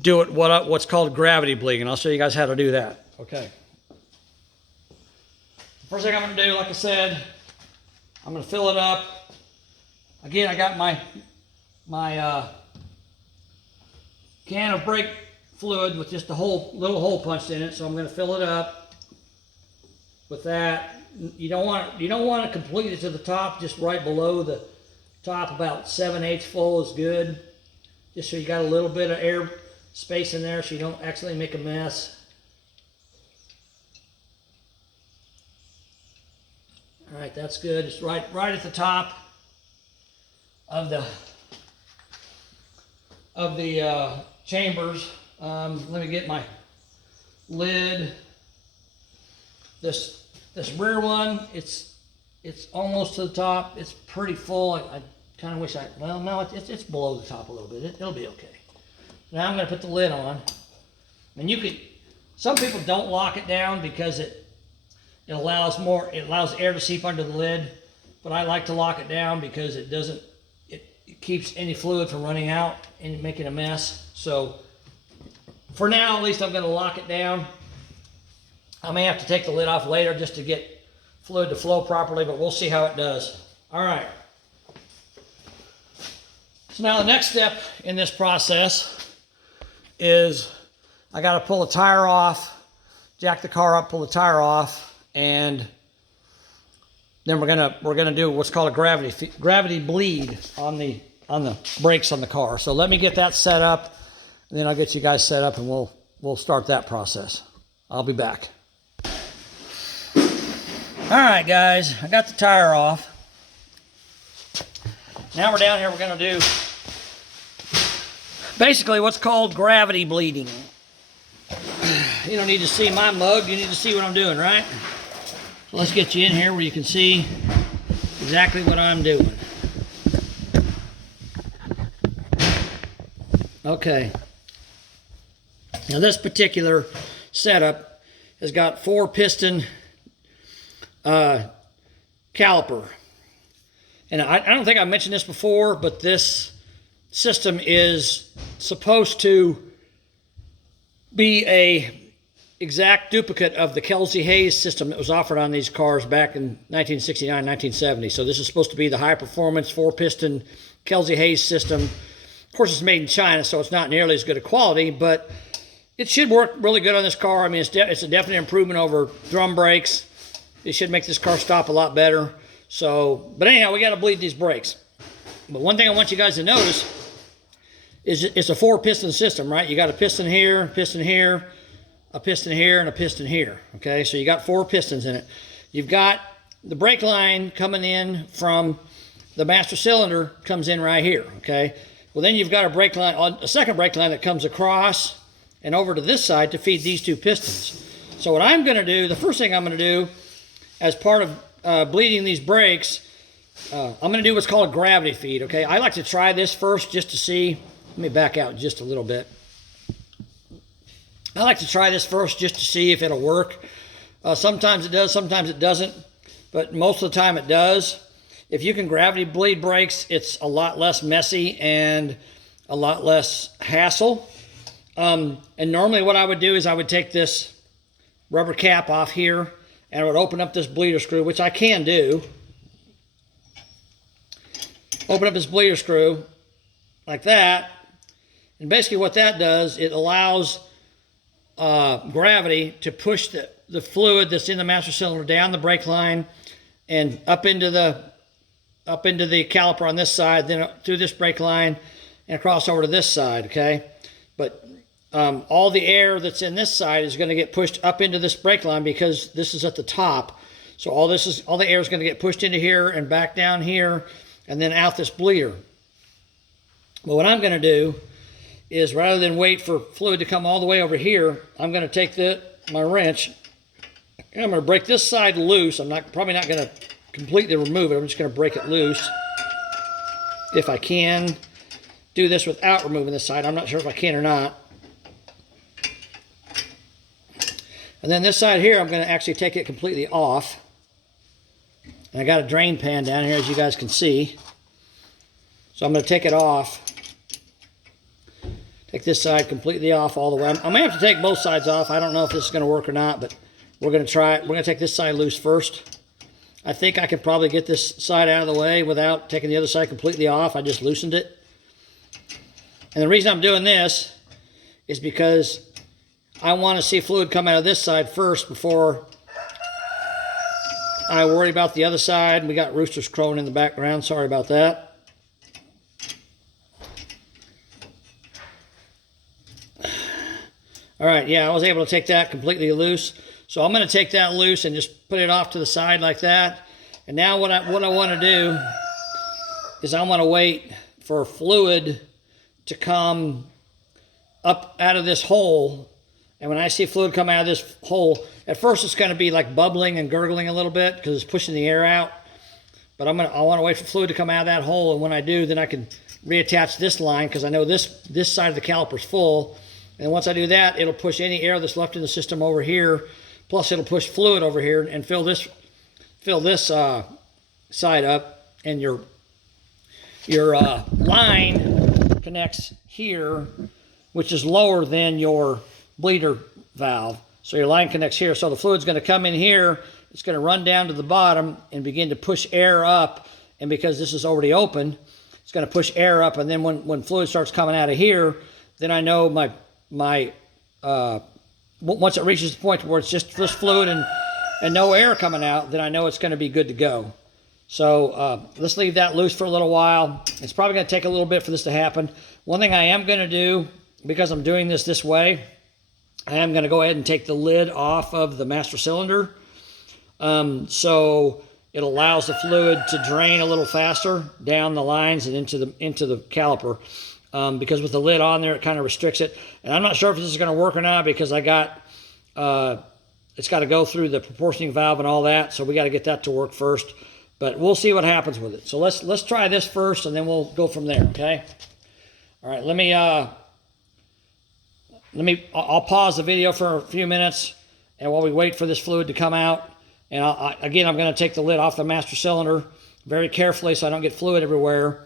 do what's called gravity bleeding. I'll show you guys how to do that. Okay. First thing I'm going to do, like I said, I'm going to fill it up. Again, I got my can of brake fluid with just a little hole punched in it, so I'm going to fill it up. With that, you don't want to complete it to the top, just right below the top, about 7/8 full is good. Just so you got a little bit of air space in there so you don't accidentally make a mess. All right, that's good. It's right at the top of the chambers. Let me get my lid. This rear one, it's almost to the top. It's pretty full. I kind of wish well, no, it's below the top a little bit. It'll be okay. Now I'm going to put the lid on. And some people don't lock it down because it allows air to seep under the lid. But I like to lock it down because it keeps any fluid from running out and making a mess. So for now, at least I'm going to lock it down. I may have to take the lid off later just to get fluid to flow properly, but we'll see how it does. All right. So now the next step in this process is I got to pull the tire off, jack the car up, pull the tire off, and then we're gonna do what's called a gravity bleed on the brakes on the car. So let me get that set up, and then I'll get you guys set up, and we'll start that process. I'll be back. All right, guys, I got the tire off. Now we're down here, we're gonna do basically what's called gravity bleeding. You don't need to see my mug, you need to see what I'm doing, right? So let's get you in here where you can see exactly what I'm doing. Okay. Now this particular setup has got 4-piston caliper. And I don't think I mentioned this before, but this system is supposed to be exact duplicate of the Kelsey-Hayes system that was offered on these cars back in 1969, 1970. So this is supposed to be the high-performance 4-piston Kelsey-Hayes system. Of course, it's made in China, so it's not nearly as good a quality, but it should work really good on this car. I mean, it's a definite improvement over drum brakes. It should make this car stop a lot better. So, but anyhow, we got to bleed these brakes. But one thing I want you guys to notice is it's a 4-piston system, right? You got a piston here, a piston here, a piston here, and a piston here, okay? So you got 4 pistons in it. You've got the brake line coming in from the master cylinder comes in right here, okay? Well, then you've got a brake line, a second brake line that comes across and over to this side to feed these 2 pistons. So what I'm going to do, the first thing I'm going to do as part of bleeding these brakes, I'm going to do what's called a gravity feed, okay? I like to try this first just to see. Let me back out just a little bit. I like to try this first just to see if it'll work. Sometimes it does, sometimes it doesn't, but most of the time it does. If you can gravity bleed brakes, it's a lot less messy and a lot less hassle. And normally what I would do is I would take this rubber cap off here and I would open up this bleeder screw, which I can do. Open up this bleeder screw like that. And basically what that does, it allows gravity to push the fluid that's in the master cylinder down the brake line and up into the caliper on this side, then through this brake line and across over to this side, okay? But all the air that's in this side is going to get pushed up into this brake line because this is at the top. So all the air is going to get pushed into here and back down here and then out this bleeder. But what I'm going to do is rather than wait for fluid to come all the way over here, I'm going to take my wrench and I'm going to break this side loose. I'm probably not going to completely remove it. I'm just going to break it loose if I can. Do this without removing this side. I'm not sure if I can or not. And then this side here, I'm going to actually take it completely off. And I got a drain pan down here, as you guys can see. So I'm going to take it off. Take this side completely off all the way. I may have to take both sides off. I don't know if this is going to work or not, but we're going to try it. We're going to take this side loose first. I think I could probably get this side out of the way without taking the other side completely off. I just loosened it. And the reason I'm doing this is because I want to see fluid come out of this side first before I worry about the other side. We got roosters crowing in the background. Sorry about that. All right, yeah, I was able to take that completely loose. So I'm going to take that loose and just put it off to the side like that. And now what I want to do is I want to wait for fluid to come up out of this hole. And when I see fluid come out of this hole, at first it's going to be like bubbling and gurgling a little bit because it's pushing the air out. But I want to wait for fluid to come out of that hole. And when I do, then I can reattach this line because I know this side of the caliper is full. And once I do that, it'll push any air that's left in the system over here. Plus, it'll push fluid over here and fill this side up. And your line connects here, which is lower than your bleeder valve. So your line connects here. So the fluid's going to come in here. It's going to run down to the bottom and begin to push air up. And because this is already open, it's going to push air up. And then when fluid starts coming out of here, then I know once it reaches the point where it's just this fluid and no air coming out, then I know it's going to be good to go. So let's leave that loose for a little while. It's probably going to take a little bit for this to happen. One thing I am going to do, because I'm doing this way, I am going to go ahead and take the lid off of the master cylinder. So it allows the fluid to drain a little faster down the lines and into the caliper. Because with the lid on there, it kind of restricts it. And I'm not sure if this is going to work or not because it's got to go through the proportioning valve and all that. So we got to get that to work first. But we'll see what happens with it. So let's try this first, and then we'll go from there. Okay. All right. I'll pause the video for a few minutes, and while we wait for this fluid to come out, and again, I'm going to take the lid off the master cylinder very carefully so I don't get fluid everywhere.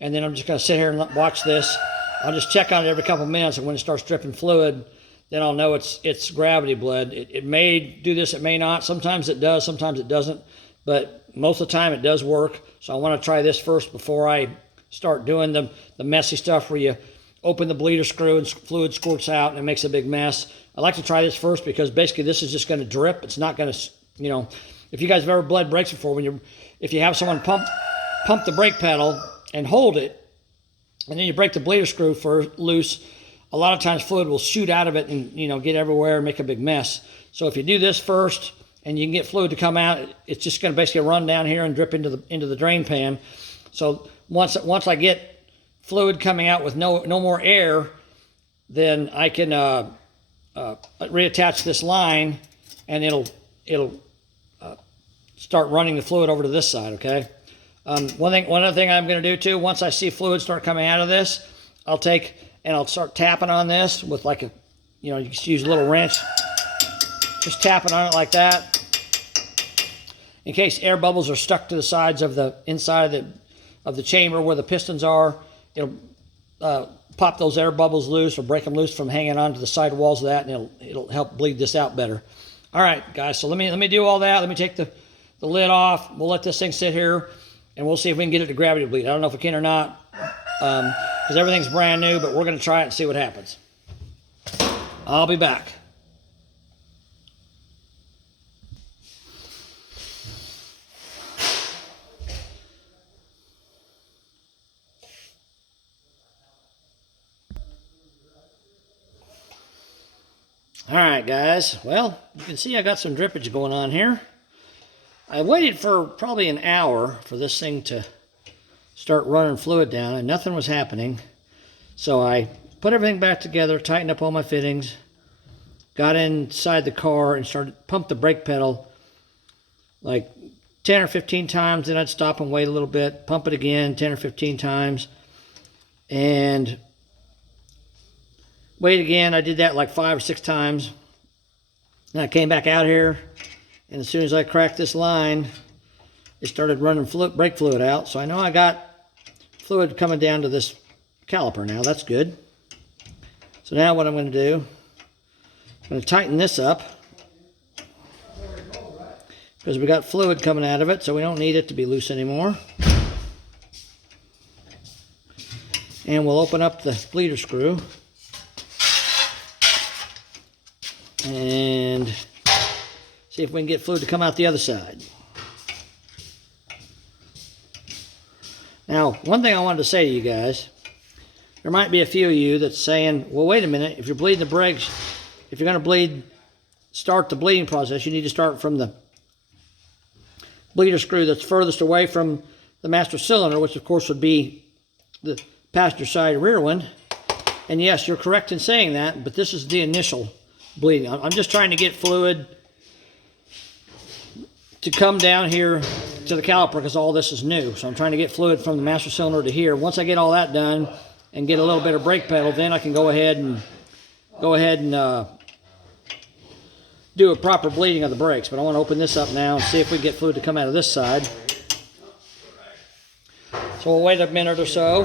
And then I'm just going to sit here and watch this. I'll just check on it every couple of minutes, and when it starts dripping fluid, then I'll know it's gravity bled. It may do this, it may not. Sometimes it does, sometimes it doesn't. But most of the time it does work. So I want to try this first before I start doing the messy stuff where you open the bleeder screw and fluid squirts out and it makes a big mess. I like to try this first because basically this is just going to drip. It's not going to, you know, if you guys have ever bled brakes before, if you have someone pump the brake pedal and hold it, and then you break the bleeder screw loose, a lot of times fluid will shoot out of it and, you know, get everywhere and make a big mess. So if you do this first and you can get fluid to come out, it's just going to basically run down here and drip into the drain pan. So once I get fluid coming out with no more air, then I can reattach this line, and it'll start running the fluid over to this side. Okay. One other thing I'm going to do too, once I see fluid start coming out of this, I'll start tapping on this with like you can just use a little wrench, just tapping on it like that, in case air bubbles are stuck to the sides of the inside of the chamber where the pistons are. It'll pop those air bubbles loose or break them loose from hanging onto the side walls of that, and it'll help bleed this out better. All right, guys. So let me do all that. Let me take the lid off. We'll let this thing sit here, and we'll see if we can get it to gravity bleed. I don't know if we can or not, because everything's brand new, but we're going to try it and see what happens. I'll be back. All right, guys. Well, you can see I got some drippage going on here. I waited for probably an hour for this thing to start running fluid down, and nothing was happening. So I put everything back together, tightened up all my fittings, got inside the car and pumped the brake pedal like 10 or 15 times. Then I'd stop and wait a little bit, pump it again 10 or 15 times, and wait again. I did that like 5 or 6 times. Then I came back out here, and as soon as I cracked this line, it started running brake fluid out. So I know I got fluid coming down to this caliper now. That's good. So now what I'm going to do, I'm going to tighten this up, because we got fluid coming out of it, so we don't need it to be loose anymore. And we'll open up the bleeder screw and see if we can get fluid to come out the other side. Now, one thing I wanted to say to you guys, there might be a few of you that's saying, well, wait a minute, if you're bleeding the brakes, if you're going to start the bleeding process, you need to start from the bleeder screw that's furthest away from the master cylinder, which of course would be the passenger side rear one. And yes, you're correct in saying that, but this is the initial bleeding. I'm just trying to get fluid to come down here to the caliper, because all this is new. So I'm trying to get fluid from the master cylinder to here. Once I get all that done and get a little bit of brake pedal, then I can go ahead and do a proper bleeding of the brakes. But I want to open this up now and see if we can get fluid to come out of this side. So we'll wait a minute or so.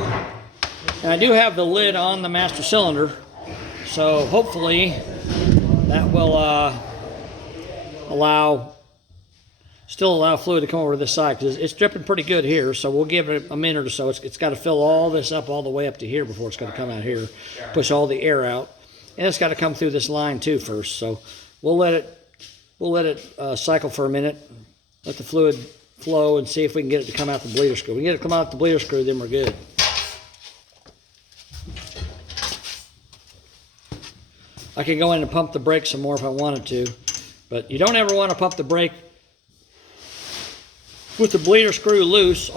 And I do have the lid on the master cylinder, so hopefully that will still allow fluid to come over to this side, because it's dripping pretty good here. So we'll give it a minute or so. It's got to fill all this up all the way up to here before it's going to come out here, push all the air out, and it's got to come through this line too first. So we'll let it cycle for a minute, let the fluid flow, and see if we can get it to come out the bleeder screw. If we can get it to come out the bleeder screw, then we're good. I could go in and pump the brake some more if I wanted to, but you don't ever want to pump the brake with the bleeder screw loose,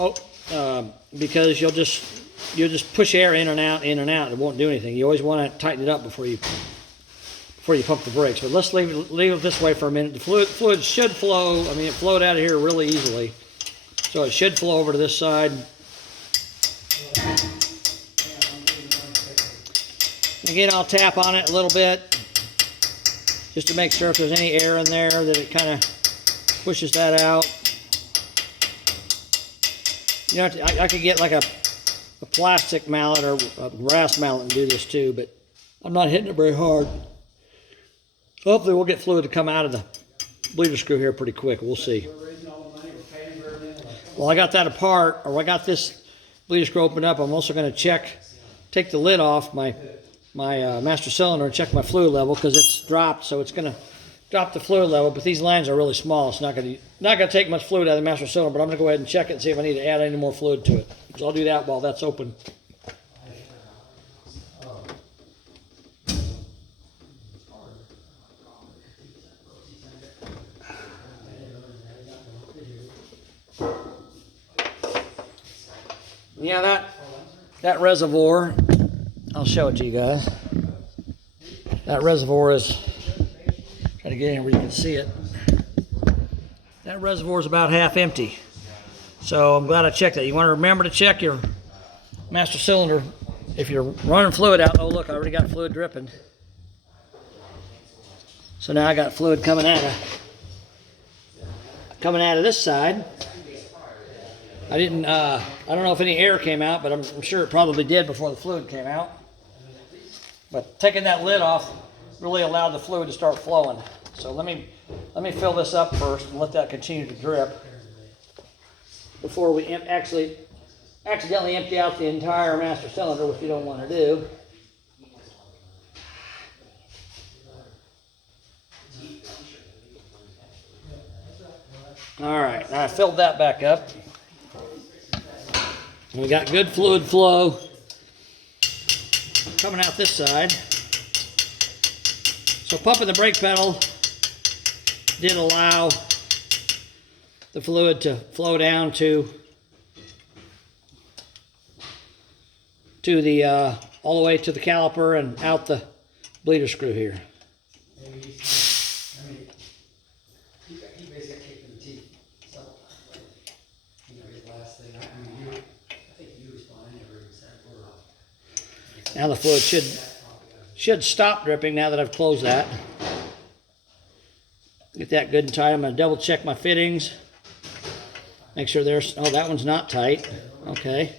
because you'll just push air in and out. It won't do anything. You always want to tighten it up before you pump the brakes. But let's leave it this way for a minute. The fluid should flow. I mean, it flowed out of here really easily, so it should flow over to this side. Again, I'll tap on it a little bit just to make sure if there's any air in there that it kind of pushes that out. You know, I could get like a plastic mallet or a brass mallet and do this too, but I'm not hitting it very hard. So hopefully we'll get fluid to come out of the bleeder screw here pretty quick. We'll see. Well, I got that apart, or I got this bleeder screw opened up. I'm also going to take the lid off my master cylinder and check my fluid level, because it's dropped, so it's going to drop the fluid level. But these lines are really small. It's not going to take much fluid out of the master cylinder, but I'm going to go ahead and check it and see if I need to add any more fluid to it. So I'll do that while that's open. Yeah, that reservoir, I'll show it to you guys. That reservoir is, try to get in where you can see it. That reservoir is about half empty. So I'm glad I checked that. You want to remember to check your master cylinder if you're running fluid out. Oh look, I already got fluid dripping. So now I got fluid coming out of this side. I don't know if any air came out, but I'm sure it probably did before the fluid came out. But taking that lid off really allowed the fluid to start flowing. So let me fill this up first and let that continue to drip before we accidentally empty out the entire master cylinder, which you don't want to do. All right, now I filled that back up. We got good fluid flow coming out this side. So pumping the brake pedal did allow the fluid to flow down to the all the way to the caliper and out the bleeder screw here. Now the fluid should stop dripping now that I've closed that. Get that good and tight. I'm going to double check my fittings. Make sure oh, that one's not tight. Okay.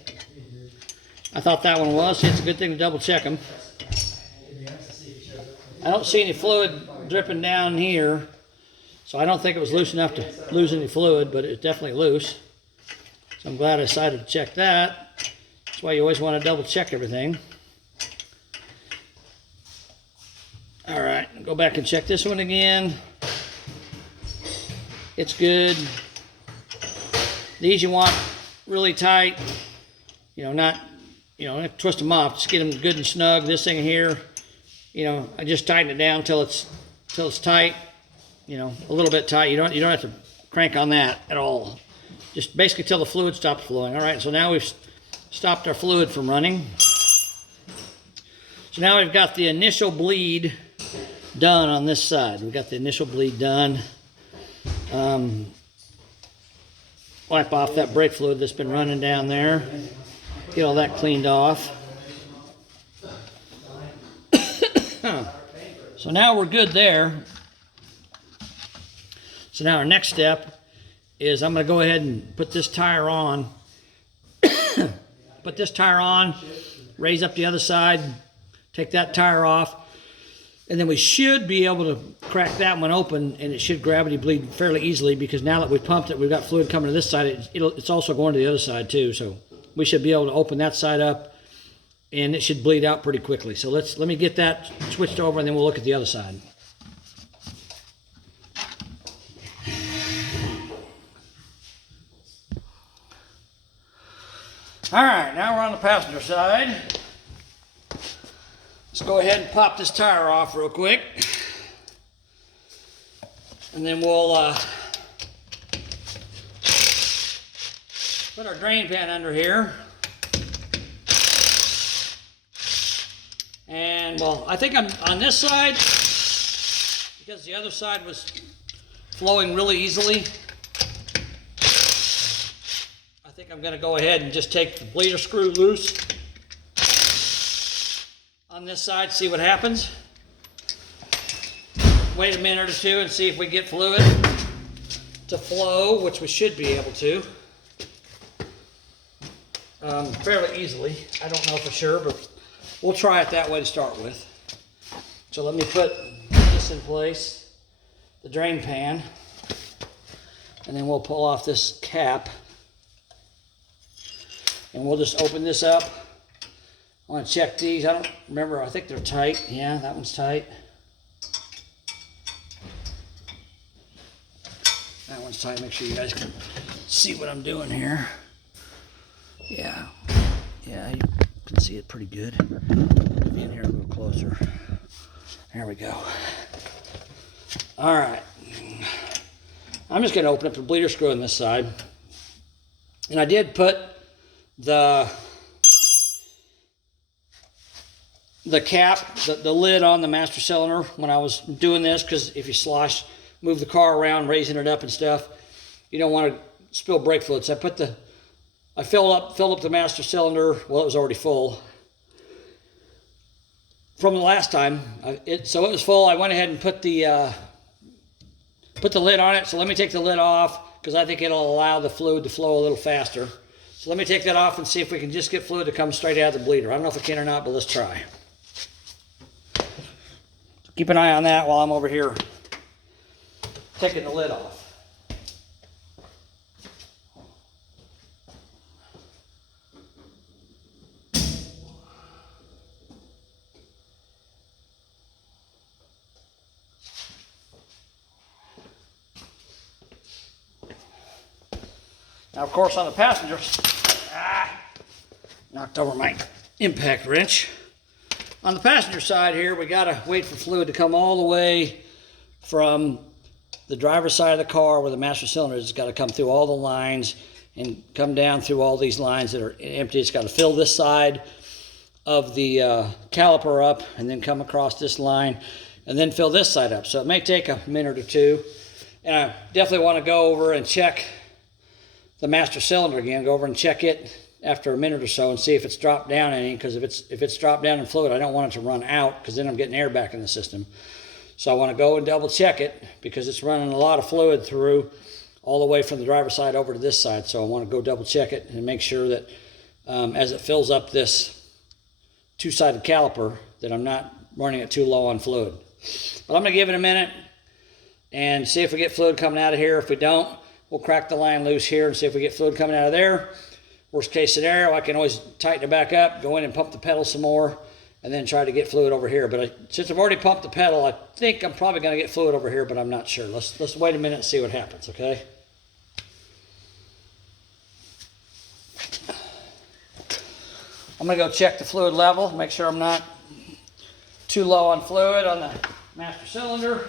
I thought that one was. It's a good thing to double check them. I don't see any fluid dripping down here, so I don't think it was loose enough to lose any fluid, but it's definitely loose. So I'm glad I decided to check that. That's why you always want to double check everything. All right, go back and check this one again. It's good. These you want really tight. Not twist them off. Just get them good and snug. This thing here, I just tighten it down till it's tight. A little bit tight. You don't have to crank on that at all. Just basically till the fluid stops flowing. All right, so now we've stopped our fluid from running. So now we've got the initial bleed done on this side. We've got the initial bleed done. Wipe off that brake fluid that's been running down there. Get all that cleaned off. So now we're good there. So now our next step is I'm going to go ahead and put this tire on. Put this tire on, raise up the other side, take that tire off, and then we should be able to crack that one open, and it should gravity bleed fairly easily, because now that we've pumped it, we've got fluid coming to this side. It's also going to the other side too, so we should be able to open that side up, and it should bleed out pretty quickly. So let me get that switched over, and then we'll look at the other side. All right, now we're on the passenger side. Let's go ahead and pop this tire off real quick. And then we'll put our drain pan under here. And well, I think I'm on this side, because the other side was flowing really easily. I think I'm going to go ahead and just take the bleeder screw loose on this side, see what happens. Wait a minute or two and see if we get fluid to flow, which we should be able to fairly easily. I don't know for sure, but we'll try it that way to start with. So let me put this in place, the drain pan, and then we'll pull off this cap, and we'll just open this up. I want to check these. I don't remember. I think they're tight. Yeah, that one's tight. That one's tight. Make sure you guys can see what I'm doing here. Yeah, you can see it pretty good. Get in here a little closer. There we go. All right. I'm just going to open up the bleeder screw on this side. And I did put the cap, the lid on the master cylinder when I was doing this, because if you move the car around, raising it up and stuff, you don't want to spill brake fluid. So I filled up the master cylinder. Well, it was already full from the last time. So it was full. I went ahead and put the lid on it. So let me take the lid off, because I think it'll allow the fluid to flow a little faster. So let me take that off and see if we can just get fluid to come straight out of the bleeder. I don't know if I can or not, but let's try. Keep an eye on that while I'm over here taking the lid off. Now, of course, on the passenger, knocked over my impact wrench. On the passenger side here, we gotta wait for fluid to come all the way from the driver's side of the car where the master cylinder is. It's gotta come through all the lines and come down through all these lines that are empty. It's gotta fill this side of the caliper up, and then come across this line, and then fill this side up. So it may take a minute or two. And I definitely wanna go over and check the master cylinder again, go over and check it after a minute or so and see if it's dropped down any, because if it's dropped down in fluid, I don't want it to run out, because then I'm getting air back in the system. So I want to go and double check it, because it's running a lot of fluid through all the way from the driver's side over to this side. So I want to go double check it and make sure that as it fills up this two-sided caliper, that I'm not running it too low on fluid. But I'm going to give it a minute and see if we get fluid coming out of here. If we don't, we'll crack the line loose here and see if we get fluid coming out of there. Worst case scenario, I can always tighten it back up, go in and pump the pedal some more, and then try to get fluid over here. But since I've already pumped the pedal, I think I'm probably going to get fluid over here, but I'm not sure. Let's wait a minute and see what happens, okay? I'm going to go check the fluid level, make sure I'm not too low on fluid on the master cylinder.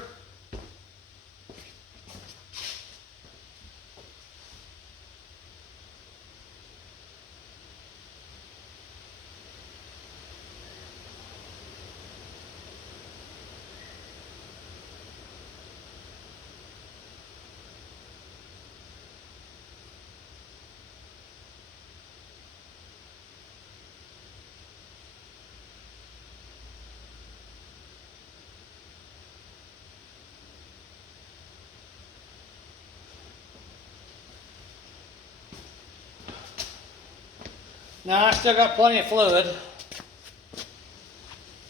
Now I still got plenty of fluid,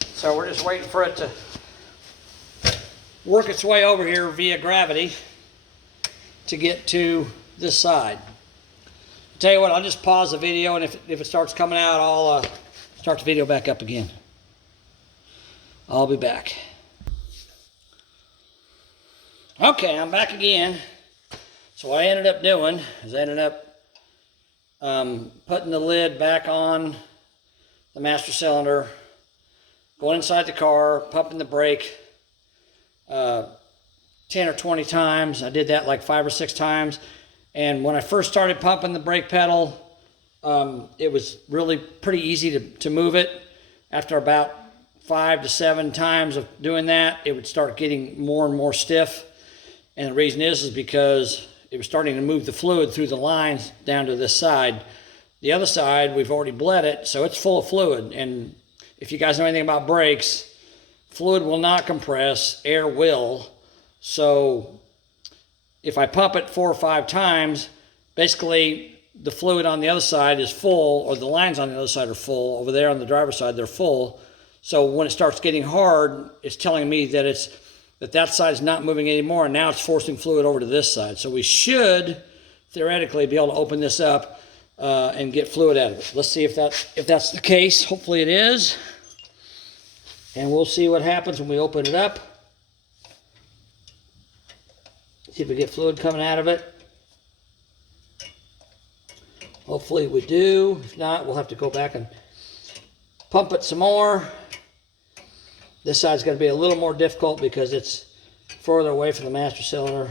so we're just waiting for it to work its way over here via gravity to get to this side. I'll tell you what, I'll just pause the video, and if it starts coming out, I'll start the video back up again. I'll be back. Okay, I'm back again. So what I ended up doing is I ended up putting the lid back on the master cylinder, going inside the car, pumping the brake 10 or 20 times. I did that like 5 or 6 times. And when I first started pumping the brake pedal, it was really pretty easy to move it. After about 5 to 7 times of doing that, it would start getting more and more stiff. And the reason is because it was starting to move the fluid through the lines down to this side. The other side, we've already bled it, so it's full of fluid. And if you guys know anything about brakes, fluid will not compress, air will. So if I pump it 4 or 5 times, basically the fluid on the other side is full, or the lines on the other side are full. Over there on the driver's side, they're full. So when it starts getting hard, it's telling me that it's that side is not moving anymore, and now it's forcing fluid over to this side. So we should theoretically be able to open this up and get fluid out of it. Let's see if that's the case. Hopefully it is. And we'll see what happens when we open it up. See if we get fluid coming out of it. Hopefully we do. If not, we'll have to go back and pump it some more. This side's going to be a little more difficult because it's further away from the master cylinder.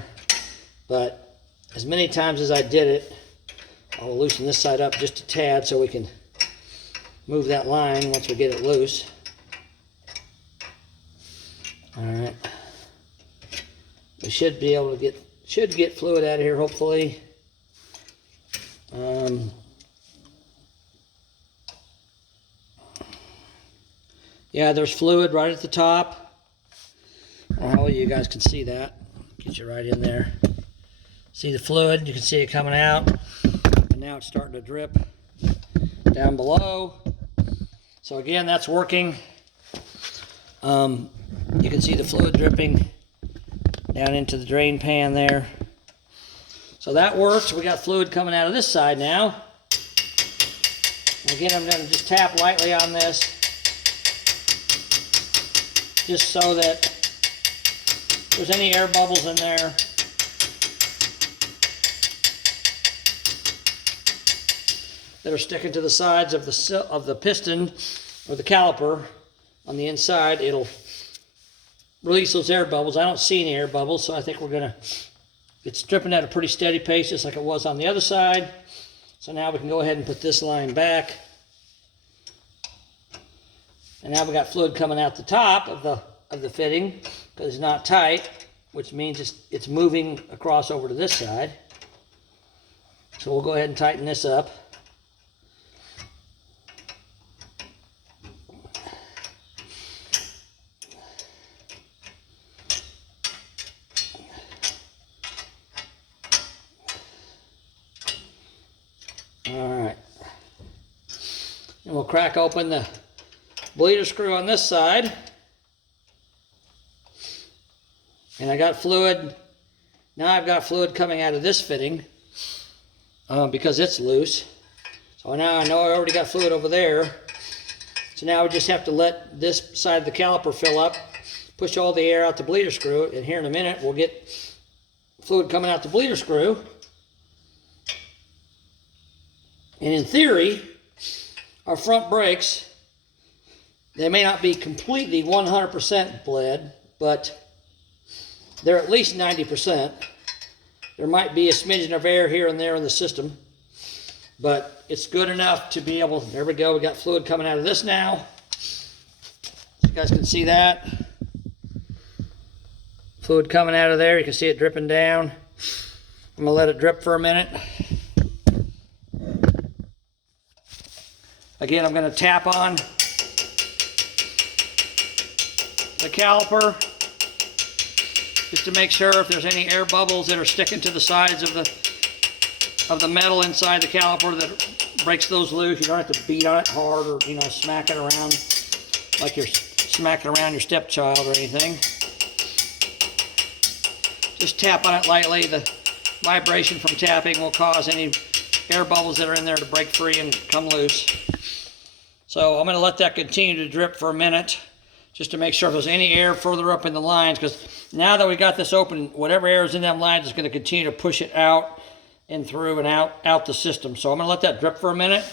But as many times as I did it, I will loosen this side up just a tad so we can move that line once we get it loose. All right. We should be able to get fluid out of here, hopefully. Yeah, there's fluid right at the top. How you guys can see that. Get you right in there. See the fluid? You can see it coming out. And now it's starting to drip down below. So again, that's working. You can see the fluid dripping down into the drain pan there. So that works. We got fluid coming out of this side now. Again, I'm going to just tap lightly on this, just so that if there's any air bubbles in there, that are sticking to the sides of the piston or the caliper on the inside, it'll release those air bubbles. I don't see any air bubbles, so I think it's dripping at a pretty steady pace, just like it was on the other side. So now we can go ahead and put this line back. And now we got fluid coming out the top of the fitting because it's not tight, which means it's moving across over to this side. So we'll go ahead and tighten this up. Alright, and we'll crack open the bleeder screw on this side. And I got fluid, now I've got fluid coming out of this fitting because it's loose. So now I know I already got fluid over there. So now we just have to let this side of the caliper fill up, push all the air out the bleeder screw, and here in a minute we'll get fluid coming out the bleeder screw. And in theory, our front brakes, they may not be completely 100% bled, but they're at least 90%. There might be a smidgen of air here and there in the system, but it's good enough to be able, there we go, we got fluid coming out of this now. You guys can see that. Fluid coming out of there, you can see it dripping down. I'm gonna let it drip for a minute. Again, I'm going to tap on the caliper just to make sure if there's any air bubbles that are sticking to the sides of the metal inside the caliper that breaks those loose. You don't have to beat on it hard or smack it around like you're smacking around your stepchild or anything. Just tap on it lightly. The vibration from tapping will cause any air bubbles that are in there to break free and come loose. So I'm going to let that continue to drip for a minute just to make sure if there's any air further up in the lines, because now that we got this open, whatever air is in them lines is going to continue to push it out and through and out the system. So I'm going to let that drip for a minute.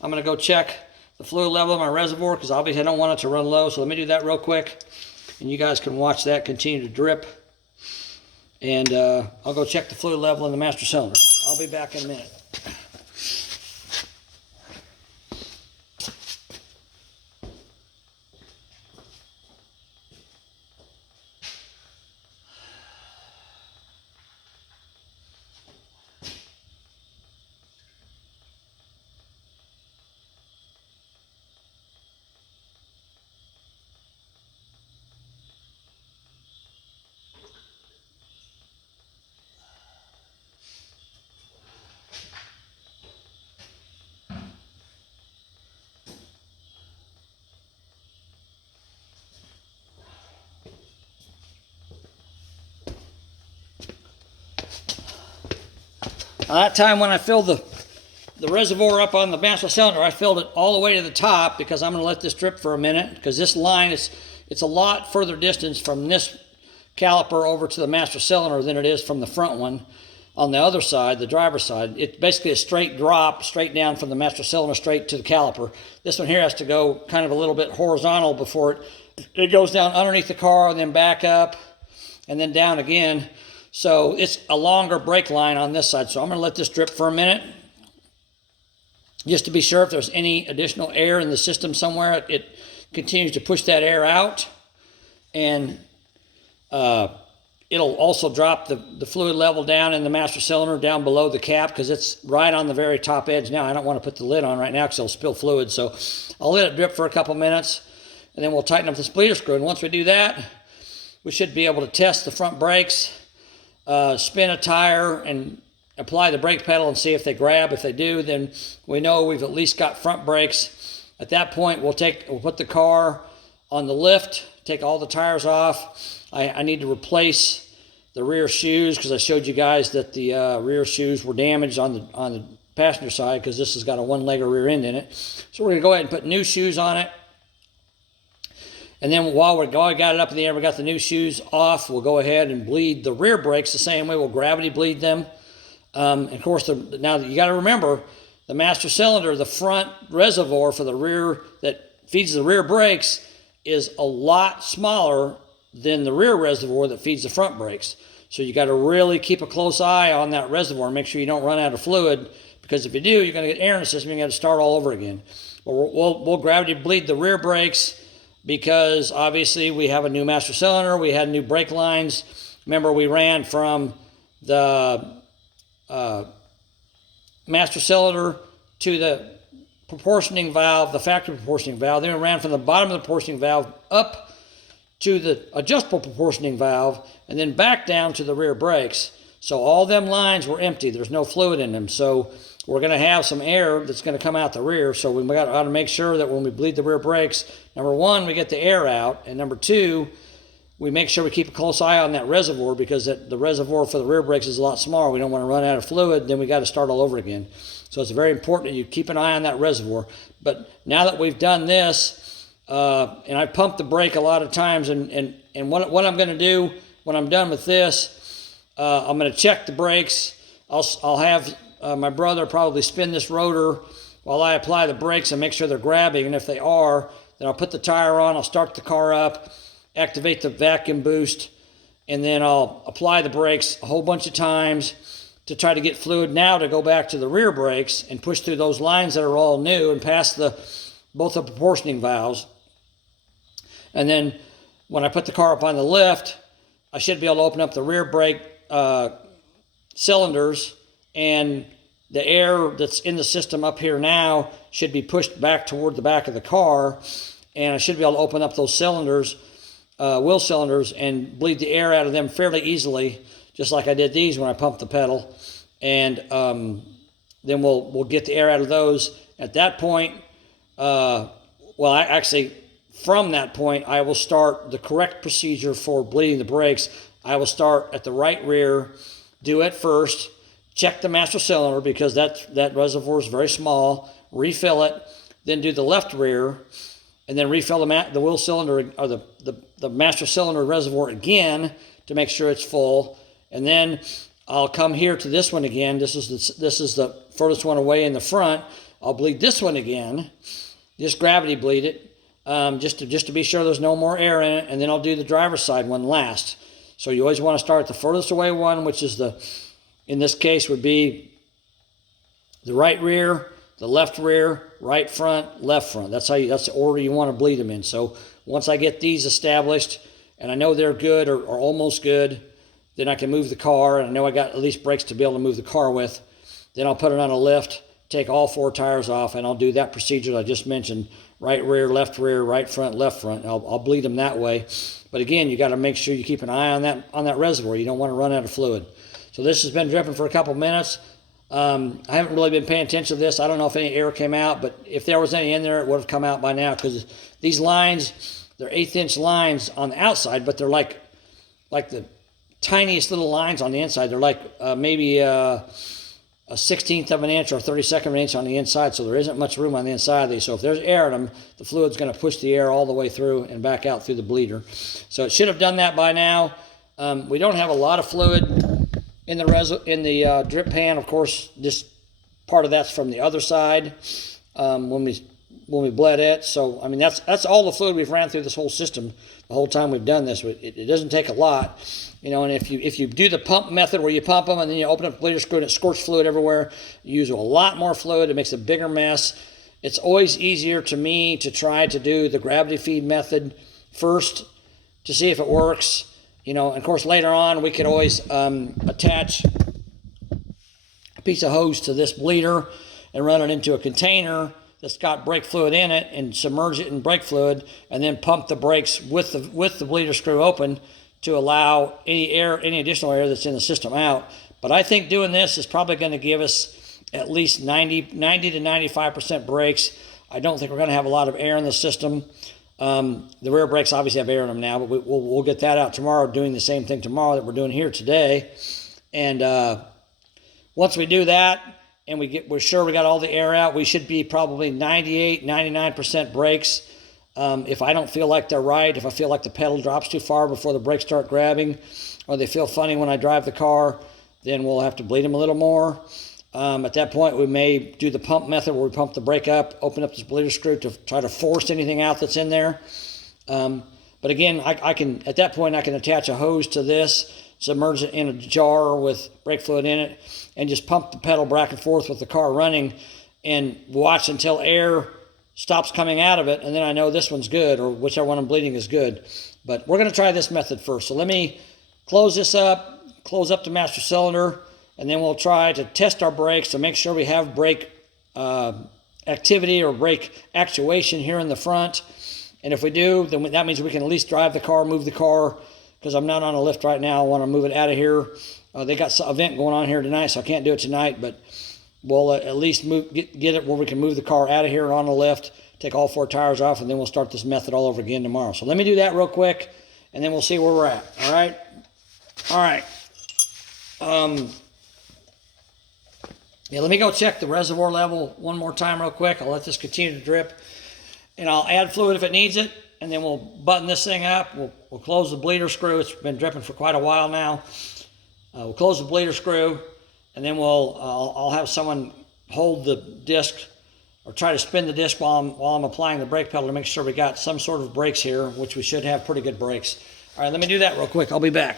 I'm going to go check the fluid level of my reservoir because obviously I don't want it to run low. So let me do that real quick and you guys can watch that continue to drip. And I'll go check the fluid level in the master cylinder. I'll be back in a minute. That time when I filled the reservoir up on the master cylinder, I filled it all the way to the top because I'm going to let this drip for a minute, because this line it's a lot further distance from this caliper over to the master cylinder than it is from the front one on the other side, the driver's side. It's basically a straight drop, straight down from the master cylinder straight to the caliper. This one here has to go kind of a little bit horizontal before it goes down underneath the car and then back up and then down again. So it's a longer brake line on this side. So I'm going to let this drip for a minute just to be sure if there's any additional air in the system somewhere. It continues to push that air out, and it'll also drop the fluid level down in the master cylinder down below the cap, because it's right on the very top edge now. I don't want to put the lid on right now because it'll spill fluid. So I'll let it drip for a couple minutes, and then we'll tighten up the bleeder screw. And once we do that, we should be able to test the front brakes, spin a tire, and apply the brake pedal and see if they grab. If they do, then we know we've at least got front brakes. At that point, we'll put the car on the lift, take all the tires off. I need to replace the rear shoes because I showed you guys that the rear shoes were damaged on the passenger side, because this has got a one-legger rear end in it. So we're going to go ahead and put new shoes on it. And then while we got it up in the air, we got the new shoes off, we'll go ahead and bleed the rear brakes the same way. We'll gravity bleed them. And of course, now you got to remember, the master cylinder, the front reservoir for the rear that feeds the rear brakes, is a lot smaller than the rear reservoir that feeds the front brakes. So you got to really keep a close eye on that reservoir and make sure you don't run out of fluid, because if you do, you're going to get air in the system and you got to start all over again. We'll gravity bleed the rear brakes because obviously we have a new master cylinder, we had new brake lines. Remember, we ran from the master cylinder to the proportioning valve, the factory proportioning valve. Then we ran from the bottom of the proportioning valve up to the adjustable proportioning valve, and then back down to the rear brakes. So all them lines were empty. There's no fluid in them. So we're going to have some air that's going to come out the rear. So we got to make sure that when we bleed the rear brakes, number one, we get the air out, and number two, we make sure we keep a close eye on that reservoir, because the reservoir for the rear brakes is a lot smaller. We don't want to run out of fluid, then we got to start all over again. So it's very important that you keep an eye on that reservoir. But now that we've done this, and I pumped the brake a lot of times, and what I'm going to do when I'm done with this, I'm going to check the brakes. I'll have my brother probably spin this rotor while I apply the brakes and make sure they're grabbing, and if they are, then I'll put the tire on, I'll start the car up, activate the vacuum boost, and then I'll apply the brakes a whole bunch of times to try to get fluid now to go back to the rear brakes and push through those lines that are all new and past both the proportioning valves. And then when I put the car up on the lift, I should be able to open up the rear brake cylinders, and the air that's in the system up here now should be pushed back toward the back of the car, and I should be able to open up those cylinders, wheel cylinders, and bleed the air out of them fairly easily, just like I did these when I pumped the pedal. And then we'll get the air out of those. At that point, from that point, I will start the correct procedure for bleeding the brakes. I will start at the right rear, do it first, check the master cylinder because that reservoir is very small, refill it, then do the left rear, and then refill the wheel cylinder or the master cylinder reservoir again to make sure it's full. And then I'll come here to this one again. This is the furthest one away in the front. I'll bleed this one again, just gravity bleed it, just to be sure there's no more air in it, and then I'll do the driver's side one last. So you always want to start at the furthest away one, which is in this case would be the right rear, the left rear, right front, left front. That's the order you want to bleed them in. So once I get these established and I know they're good or almost good, then I can move the car, and I know I got at least brakes to be able to move the car with. Then I'll put it on a lift, take all 4 tires off, and I'll do that procedure I just mentioned. Right rear, right front, left front. I'll bleed them that way. But again, you got to make sure you keep an eye on that reservoir. You don't want to run out of fluid. So this has been dripping for a couple minutes. I haven't really been paying attention to this. I don't know if any air came out, but if there was any in there, it would have come out by now, because these lines, they're 1/8-inch lines on the outside, but they're like the tiniest little lines on the inside. They're like maybe 1/16 of an inch or 32nd of an inch on the inside, so there isn't much room on the inside of these. So if there's air in them, the fluid's going to push the air all the way through and back out through the bleeder. So it should have done that by now. We don't have a lot of fluid in the drip pan. Of course, this part of that's from the other side when we bled it. So I mean that's all the fluid we've ran through this whole system the whole time we've done this. It doesn't take a lot, you know. And if you do the pump method where you pump them and then you open up the bleeder screw and it squirts fluid everywhere, you use a lot more fluid. It makes a bigger mess. It's always easier to me to try to do the gravity feed method first to see if it works, you know. And of course later on we could always attach a piece of hose to this bleeder and run it into a container that's got brake fluid in it and submerge it in brake fluid and then pump the brakes with the bleeder screw open to allow any additional air that's in the system out. But I think doing this is probably going to give us at least 90 to 95% brakes. I don't think we're going to have a lot of air in the system. The rear brakes obviously have air in them now, but we'll get that out tomorrow, doing the same thing tomorrow that we're doing here today. And once we do that, and we're sure we got all the air out, we should be probably 98, 99% brakes. If I don't feel like they're right, if I feel like the pedal drops too far before the brakes start grabbing, or they feel funny when I drive the car, then we'll have to bleed them a little more. At that point, we may do the pump method where we pump the brake up, open up this bleeder screw to try to force anything out that's in there. But again, at that point, I can attach a hose to this, submerge it in a jar with brake fluid in it, and just pump the pedal back and forth with the car running and watch until air stops coming out of it, and then I know this one's good, or whichever one I'm bleeding is good. But we're going to try this method first. So let me close this up, close up the master cylinder, and then we'll try to test our brakes to make sure we have brake activity or brake actuation here in the front. And if we do, then that means we can at least drive the car, move the car, because I'm not on a lift right now. I want to move it out of here. They got an event going on here tonight, so I can't do it tonight, but we'll at least get it where we can move the car out of here and on the lift, take all 4 tires off, and then we'll start this method all over again tomorrow. So let me do that real quick, and then we'll see where we're at. All right? All right. Yeah, let me go check the reservoir level one more time real quick. I'll let this continue to drip, and I'll add fluid if it needs it, and then we'll button this thing up. We'll close the bleeder screw. It's been dripping for quite a while now. We'll close the bleeder screw, and then I'll have someone hold the disc or try to spin the disc while I'm applying the brake pedal to make sure we got some sort of brakes here, which we should have pretty good brakes. All right, let me do that real quick. I'll be back.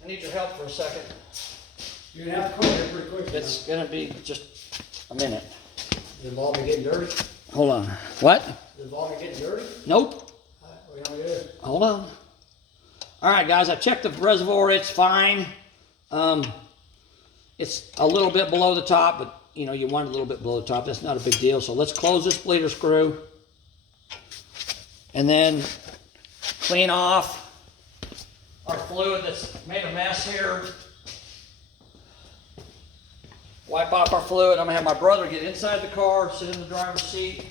I need your help for a second. You're going to have to clean it pretty quick. It's going to be just a minute. Is the involvement getting dirty? Hold on. What? Is the involvement getting dirty? Nope. All right, what are you going to do? Hold on. All right, guys, I checked the reservoir. It's fine. It's a little bit below the top, but you know, you want it a little bit below the top. That's not a big deal. So let's close this bleeder screw and then clean off our fluid that's made a mess here. Wipe off our fluid. I'm gonna have my brother get inside the car, sit in the driver's seat.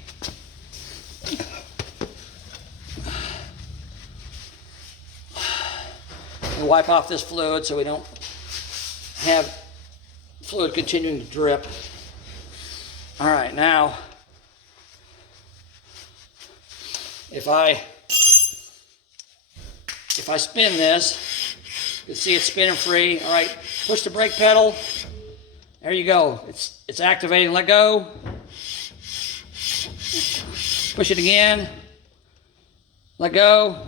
And wipe off this fluid so we don't have fluid continuing to drip. All right, now, if I spin this, you can see it's spinning free. All right, push the brake pedal. There you go. It's activating. Let go. Push it again. Let go.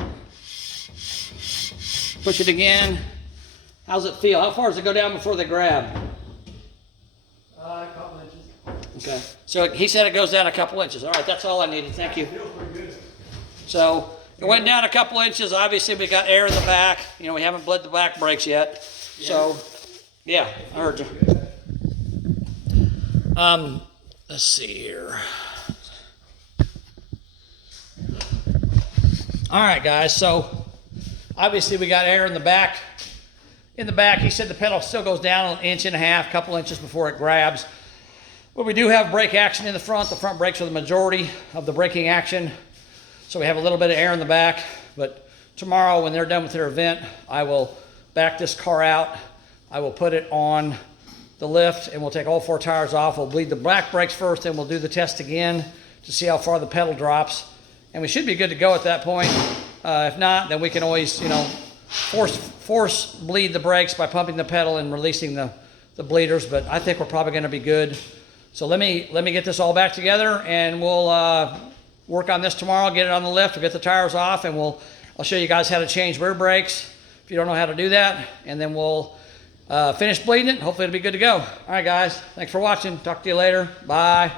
Push it again. How's it feel? How far does it go down before they grab? A couple inches. Okay. So he said it goes down a couple inches. All right, that's all I needed. Thank you. Feels pretty good. So it went down a couple inches. Obviously, we got air in the back. You know, we haven't bled the back brakes yet. So, yeah, I heard you. Let's see here. All right, guys. So obviously, we got air in the back. in the back. He said the pedal still goes down an inch and a half, couple inches before it grabs. But we do have brake action in the front. The front brakes are the majority of the braking action. So we have a little bit of air in the back. But tomorrow when they're done with their event, I will back this car out. I will put it on the lift and we'll take all 4 tires off. We'll bleed the back brakes first, then we'll do the test again to see how far the pedal drops. And we should be good to go at that point. If not, then we can always, you know, force bleed the brakes by pumping the pedal and releasing the bleeders. But I think we're probably going to be good. So let me get this all back together and we'll work on this tomorrow, get it on the lift, we'll get the tires off, and I'll show you guys how to change rear brakes if you don't know how to do that. And then we'll finish bleeding it. Hopefully it'll be good to go. All right, guys. Thanks for watching. Talk to you later. Bye.